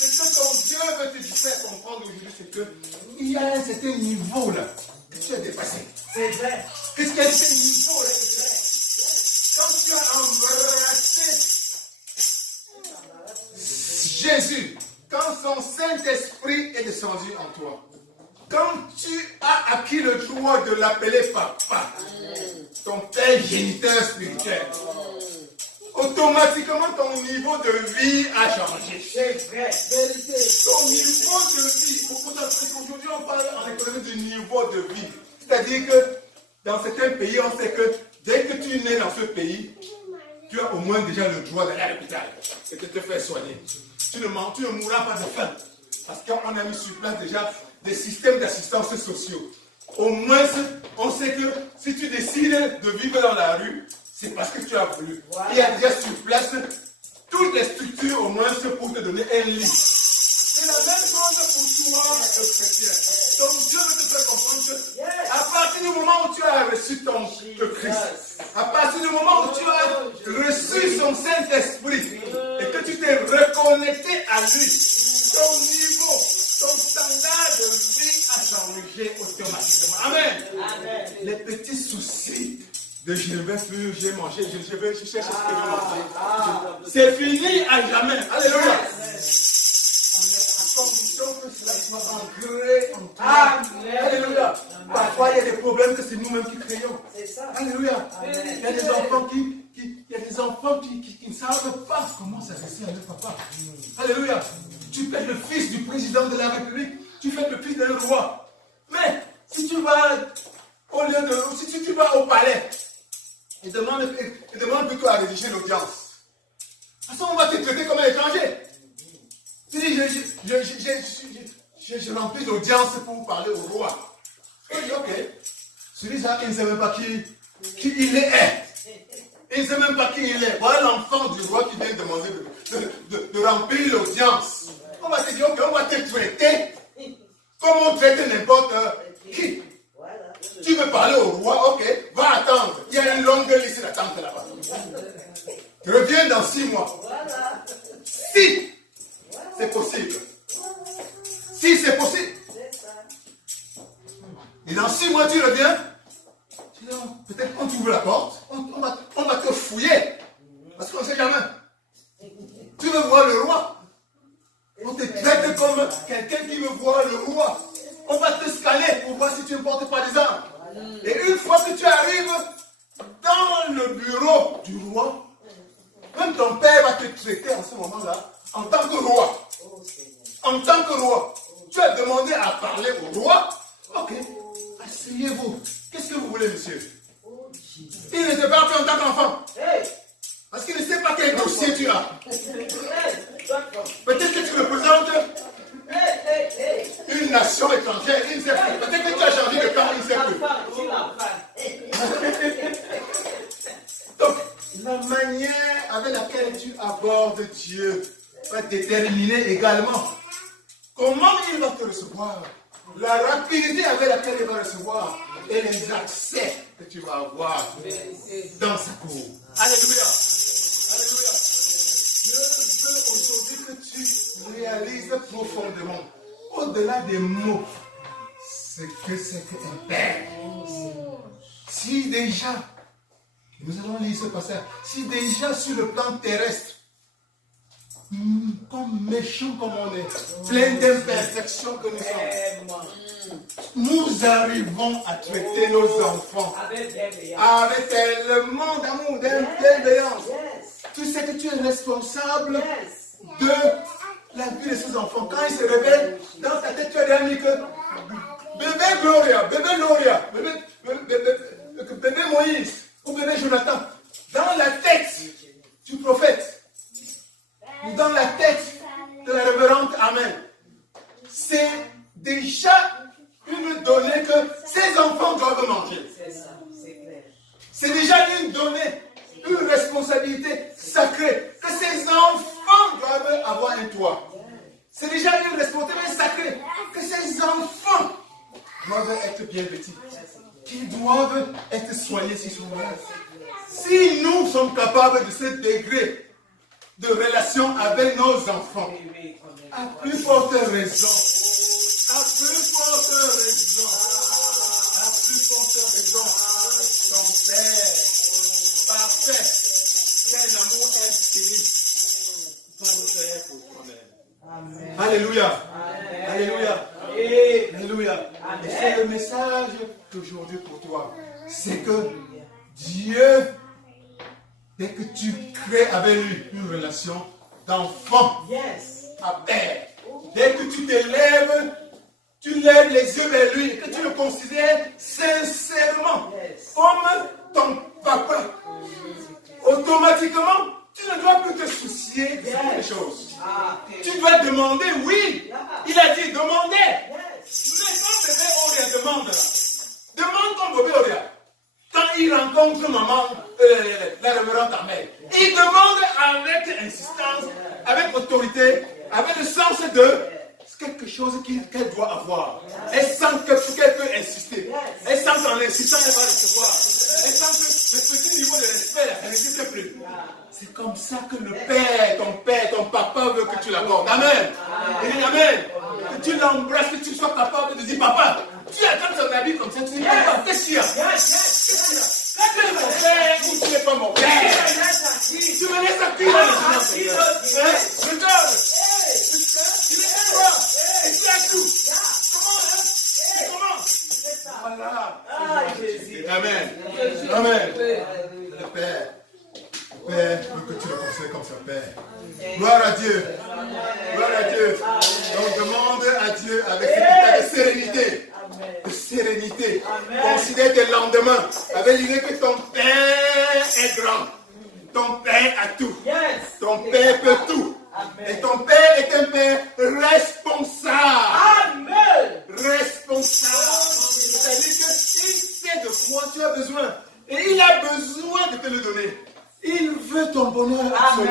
Ce que ton Dieu veut te faire comprendre aujourd'hui, c'est qu'il y a un certain niveau là que tu as dépassé. C'est vrai. Qu'est-ce qu'il y a un certain niveau là que tu as? Quand tu as embrassé Jésus, quand son Saint-Esprit est descendu en toi, quand tu as acquis le droit de l'appeler papa, ton père géniteur spirituel, automatiquement ton niveau de vie a changé. C'est vrai. Vérité. Ton niveau de vie, aujourd'hui on parle en économie du niveau de vie. C'est-à-dire que dans certains pays, on sait que dès que tu nais dans ce pays, tu as au moins déjà le droit d'aller à l'hôpital et de te faire soigner. Tu ne mourras pas de faim. Parce qu'on a mis sur place déjà des systèmes d'assistance sociaux. Au moins, on sait que si tu décides de vivre dans la rue, c'est parce que tu as voulu. Voilà. Il y a déjà sur place toutes les structures au moins pour te donner un lit. C'est la même chose pour toi, le chrétien. Donc Dieu veut te faire comprendre que à partir du moment où tu as reçu le Christ, à partir du moment où tu as reçu son Saint-Esprit et que tu t'es reconnecté à lui, ton niveau, ton standard de vie a changé automatiquement. Amen. Amen. Les petits soucis de je ne vais plus, j'ai mangé, je vais chercher ce que je vais manger. C'est fini à jamais. Alléluia. À condition que cela soit ancré en toi. Alléluia. Parfois, il y a des problèmes que c'est nous-mêmes qui créons. C'est ça. Alléluia. Il y a des enfants qui ne savent pas comment s'adresser à leur papa. Alléluia. Tu fais le fils du président de la République. Tu fais le fils d'un roi. Mais si tu vas si tu vas au palais et demande plutôt à rédiger l'audience, de toute façon, on va te traiter comme un étranger. Tu dis, je remplis l'audience pour parler au roi. Je dis, ok. Celui-là, il ne sait même pas qui il est. Il ne sait même pas qui il est. Voilà l'enfant du roi qui vient demander de remplir l'audience. On va te dire, ok, on va te traiter comme on traite n'importe qui. Tu veux parler au roi, ok, va attendre. Il y a une longue liste d'attente là-bas. Reviens dans 6 mois. Si c'est possible. Si c'est possible. Et dans 6 mois, tu reviens. Peut-être qu'on t'ouvre la porte. On va te fouiller. Parce qu'on ne sait jamais. Tu veux voir le roi. On te traite comme quelqu'un qui veut voir le roi. On va te scanner pour voir si tu ne portes pas des armes. Et une fois que tu arrives dans le bureau du roi, même ton père va te traiter en ce moment-là en tant que roi. En tant que roi. Tu as demandé Asseyez-vous. Qu'est-ce que vous voulez, monsieur? Il ne te parle plus en tant qu'enfant. Parce qu'il ne sait pas quel dossier tu as. Peut-être que tu représentes une nation étrangère. Il ne sait plus. Peut-être que tu as changé de camp, il ne sait plus. Donc, la manière avec laquelle tu abordes Dieu va déterminer également comment il va te recevoir, la rapidité avec laquelle il va recevoir et les accès que tu vas avoir dans sa cour. Alléluia. Alléluia. Je veux aujourd'hui que tu réalises profondément, au-delà des mots, ce que c'est qu'un père. Si déjà, nous allons lire ce passage, si déjà sur le plan terrestre, comme méchants comme on est, plein d'imperfections que nous sommes, nous arrivons à traiter nos enfants avec tellement d'amour, d'imperfection. Tu sais que tu es responsable de la vie de ces enfants. Quand ils se réveillent, dans ta tête, tu as dit que bébé Gloria, bébé Moïse ou bébé Jonathan, dans la tête du prophète, ou dans la tête de la révérende Amen, c'est déjà une donnée que ces enfants doivent manger. C'est déjà une donnée, une responsabilité sacrée que ces enfants doivent avoir un toit. C'est déjà une responsabilité sacrée que ces enfants doivent être bien vêtus, qu'ils doivent être soignés s'ils sont malades. Si nous sommes capables de ce degré de relation avec nos enfants, à plus forte raison, ton Père, parfait, quel amour infini, va nous faire pour toi-même. Alléluia. Alléluia. Alléluia. Et c'est le message d'aujourd'hui pour toi. C'est que Dieu, dès que tu crées avec lui une relation d'enfant à père, dès que tu t'élèves, tu lèves les yeux vers lui et que tu le considères sincèrement comme ton papa, automatiquement, tu ne dois plus te soucier de ces choses. Tu dois demander, oui. Il a dit, demandez. Mais ton bébé Oria demande. Demande ton bébé Oria. Quand il rencontre maman, la révérende Amen, il demande avec insistance, avec autorité, avec le sens de quelque chose qu'elle doit avoir. Elle sent qu'elle peut insister. Elle sent qu'en insistant, elle va recevoir. Elle sent que le petit niveau de respect, elle n'existe plus. C'est comme ça que le Père, ton papa veut que tu l'accordes. Amen. Il dit Amen. Que tu l'embrasses, que tu sois capable de dire Papa. Tu attends ton habit comme ça, tu dis Papa, qu'est-ce qu'il y a? Qu'est-ce qu'il y a? Tu es mon père ou tu n'es pas mon père? Tu me laisses à qui là maintenant? Je donne. Tu me laisses voir. Et tu as tout. Comment? Voilà. Amen. Amen. Le Père. Père, que tu le considères comme son Père. Gloire à Dieu. Gloire à Dieu. Donc demande à Dieu avec cet état de sérénité. De sérénité. Considère tes lendemains avec l'idée que ton Père est grand. Ton Père a tout. Ton Père peut tout. Et ton Père est un Père responsable. Amen. Responsable. C'est-à-dire qu'il sait de quoi tu as besoin. Et il a besoin de te le donner. Il veut ton bonheur absolu.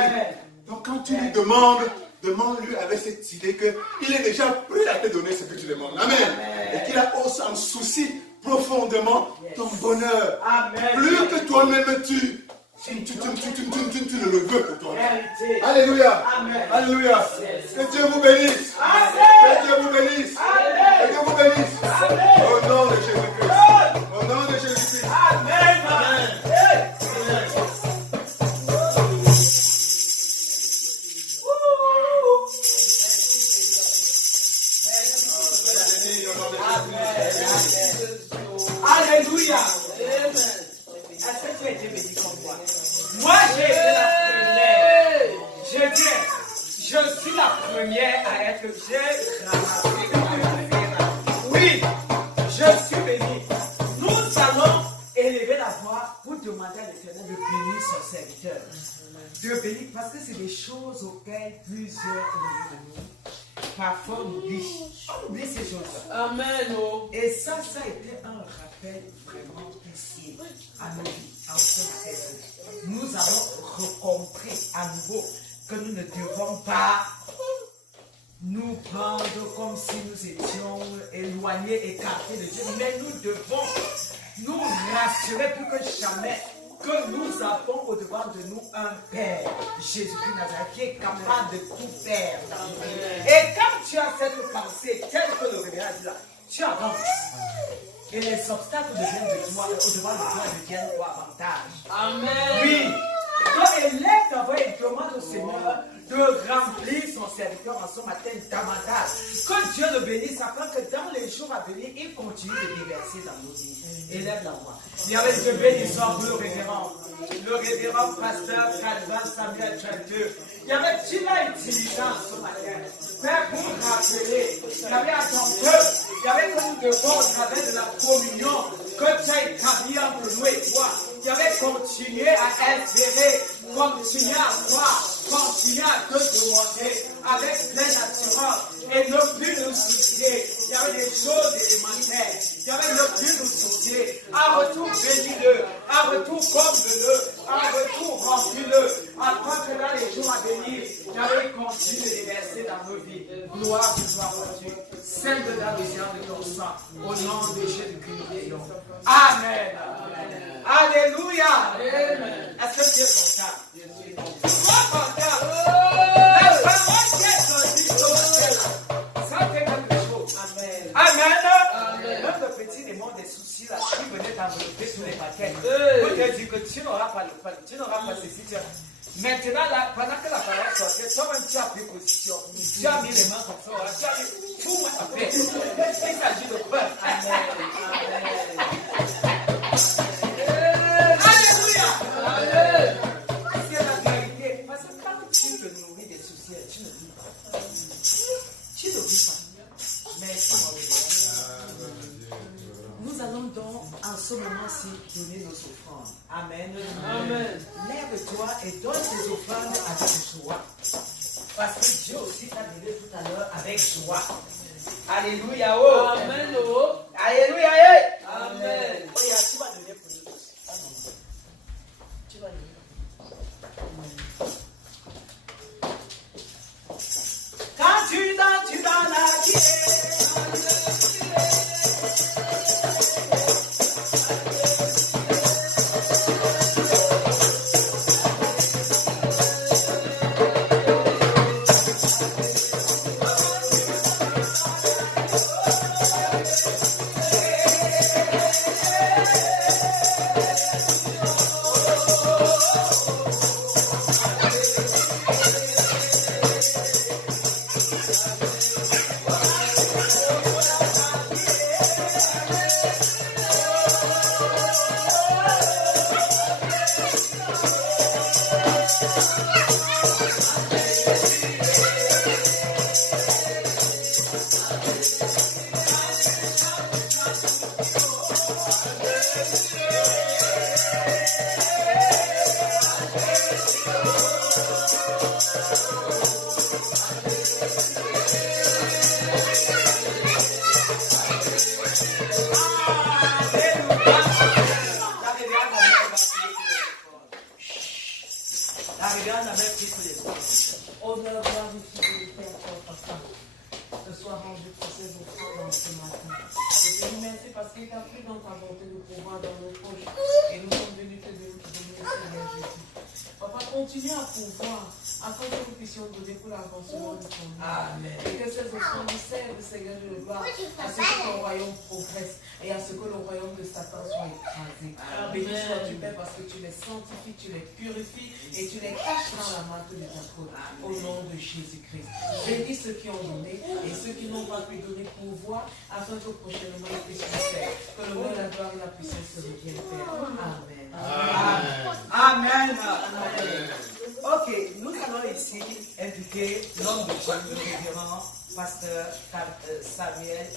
Donc quand tu lui demandes, demande-lui avec cette idée qu'il est déjà prêt à te donner ce que tu demandes. Amen. Et qu'il a aussi en souci profondément ton bonheur. Plus que toi-même tu ne le veux pour toi. Alléluia. Alléluia. Que Dieu vous bénisse. Que Dieu vous bénisse. Que Dieu vous bénisse. Au nom de Jésus-Christ. Au nom de Jésus-Christ. Amen. Amen. Alléluia. Est-ce que tu as été béni comme moi? Moi, j'ai été la première. Je suis la première à être bien ramassée. Oui, je suis béni. Parce que c'est des choses auxquelles plusieurs de nous, parfois, on oublie ces choses-là. Amen. Oh. Et ça a été un rappel vraiment précieux à nos vies, en ce matin. Nous avons compris à nouveau que nous ne devons pas nous prendre comme si nous étions éloignés, écartés de Dieu, mais nous devons nous rassurer plus que jamais que nous avons au-devant de nous un Père, Jésus-Christ Nazareth, qui est capable de tout faire. Et quand tu as cette pensée, telle que le révérend dit là, tu avances. Et les obstacles deviennent de toi, au-devant de toi deviennent pour avantage. Amen. Oui. Donc élève ta voix et demande au Seigneur de remplir son serviteur en ce matin davantage. Que Dieu le bénisse afin que dans les jours à venir, il continue de déverser dans nos vies. Élève la voix. Il y avait ce bénissant pour le révérend pasteur Calvin Samuel Chanteux. Il y avait tu l'as utilisé en ce matin. Père, pour rappeler, il y avait à ton peuple, il y avait que nous devons au travers de la communion que tu as établi entre nous et toi. Il y avait continuer à espérer, continuer à croire, continuer à te demander avec pleine assurance et ne plus nous soucier. Il y avait des choses élémentaires. Il y avait ne plus nous soucier. Un retour bénis-le, un retour comble-le, un retour remplis-le, afin que dans les jours à venir, il y avait continue de déverser dans nos vies. Gloire te soit rendue. Sainte dans le sang de ton sang, au nom de Jésus-Christ nous prions. Amen. Alléluia. Amen. Est-ce que tu es content? Sois content. La parole qui est sortie de ton ça fait quelque chose. Amen. Amen. Même le petit démon des soucis là qui venait t'envelopper sous les paquets. Pour te dire que tu n'auras pas le pain, tu n'auras pas ceci. Maintenant, là, pendant que la parole sortait, toi-même tu as pris position. Tu as mis les mains comme ça, tu as mis tout le monde à faire. Il s'agit de quoi? Amen. Alléluia. Amen. C'est la vérité. Parce que quand tu te nourris des soucis, tu ne vis pas. Tu ne vis pas. Mais nous allons donc en ce moment-ci donner nos offrandes. Amen. Amen. Lève-toi et donne tes offrandes avec joie. Parce que Dieu aussi t'a donné tout à l'heure avec joie. Alléluia. Oh. Amen. Oh. Alléluia. Amen. Oh, tu vas donner pour nous tous. Amen. Tu vas donner. Quand tu dans la vie. Continue à pouvoir, afin que nous puissions donner pour l'avancement de ton nom. Amen. Et que ces offrandes nous servent, Seigneur de gloire, à ce que ton royaume progresse et à ce que le royaume de Satan soit écrasé. Béni sois-tu, Père, parce que tu les sanctifies, tu les purifies et tu les caches dans la marque de ta côte. Au nom de Jésus-Christ. Bénis ceux qui ont donné et ceux qui n'ont pas pu donner pour voir, afin que prochainement ils puissent faire. Que le roi, la gloire et la puissance se reviennent, Père. Amen. Amen. Amen. Ok, nous allons ici inviter l'homme de Dieu, le révérend pasteur Samuel,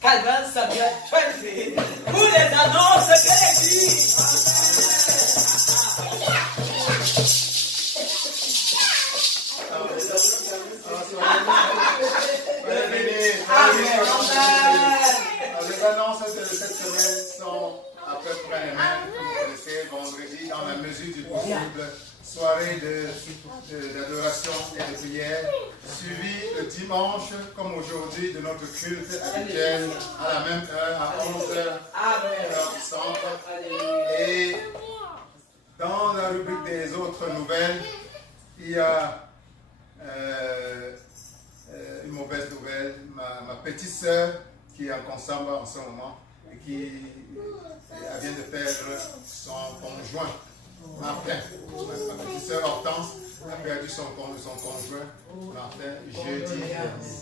Calvin Samuel Chanteux, pour les annonces de l'Église. possible soirée d'adoration et de prière, suivi le dimanche, comme aujourd'hui, de notre culte habituel à la même heure, à 11h, heure centre. Et dans la rubrique des autres nouvelles, il y a une mauvaise nouvelle. Ma petite sœur, qui est en Consamba en ce moment, et qui vient de perdre son conjoint, Martin. Ma petite sœur Hortense a perdu son conjoint, Martin, jeudi dernier.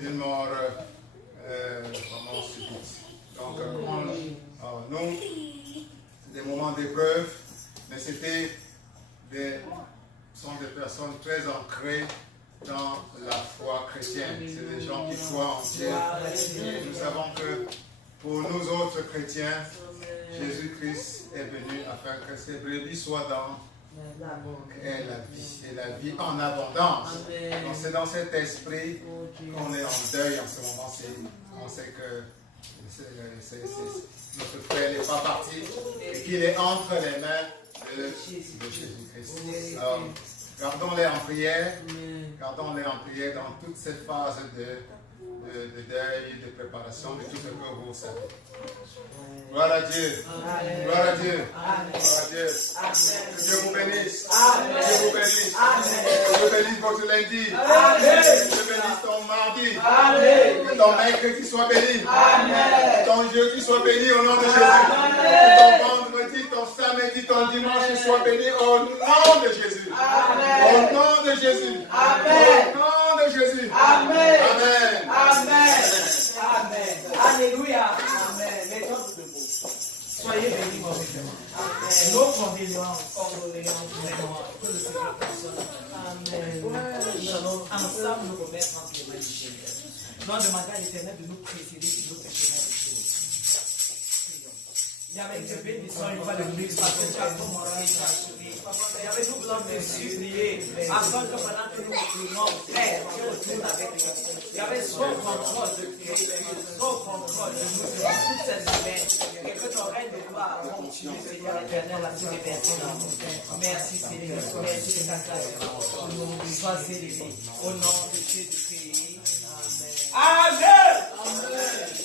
Une mort vraiment subite. Donc, nous, c'est des moments d'épreuve, mais sont des personnes très ancrées dans la foi chrétienne. C'est des gens qui croient en Dieu. Et nous savons que pour nous autres chrétiens, Jésus-Christ est venu afin que ses brebis soient dans la vie, et la vie en abondance. Donc c'est dans cet esprit qu'on est en deuil en ce moment. On sait que notre frère n'est pas parti et qu'il est entre les mains de Jésus-Christ. Alors, gardons-les en prière, dans toutes ces phases de deuil, de préparation, de tout ce que vous savez. Gloire à Dieu. Gloire à Dieu. Gloire à Dieu. Que Dieu vous bénisse. Dieu vous bénisse. Dieu bénisse votre lundi. Dieu bénisse ton mardi. Que ton mercredi soit béni. Que ton jeudi soit béni au nom de Jésus. Que ton vendredi, ton samedi, ton dimanche soit béni au nom de Jésus. Au nom de Jésus. Au nom de Jésus. Amen. Amen. Amen. Amen. Alléluia. Amen. Mettons-nous debout. Soyez bénis, mon Dieu. Nos condoléances. Que le Seigneur personne. Amen. Nous allons ensemble nous remettre entre les mains du Seigneur. Nous demandons à l'Éternel de nous précéder sur nos péchés de choses. Il y avait une bénédiction, il va le ministre, parce que tu as commencé à assurer. Il y avait nous besoin de supplier, afin que pendant que nous prions, Père, tu retournes avec nous. Il y avait son contrôle de Christ, son contrôle de nous, de toutes ces humaines, et que ton règne de gloire continue, Seigneur éternel, à tous les personnes. Merci, Seigneur, merci de ta grâce. Sois élevé, au nom de Jésus-Christ. Amen. Amen. Amen.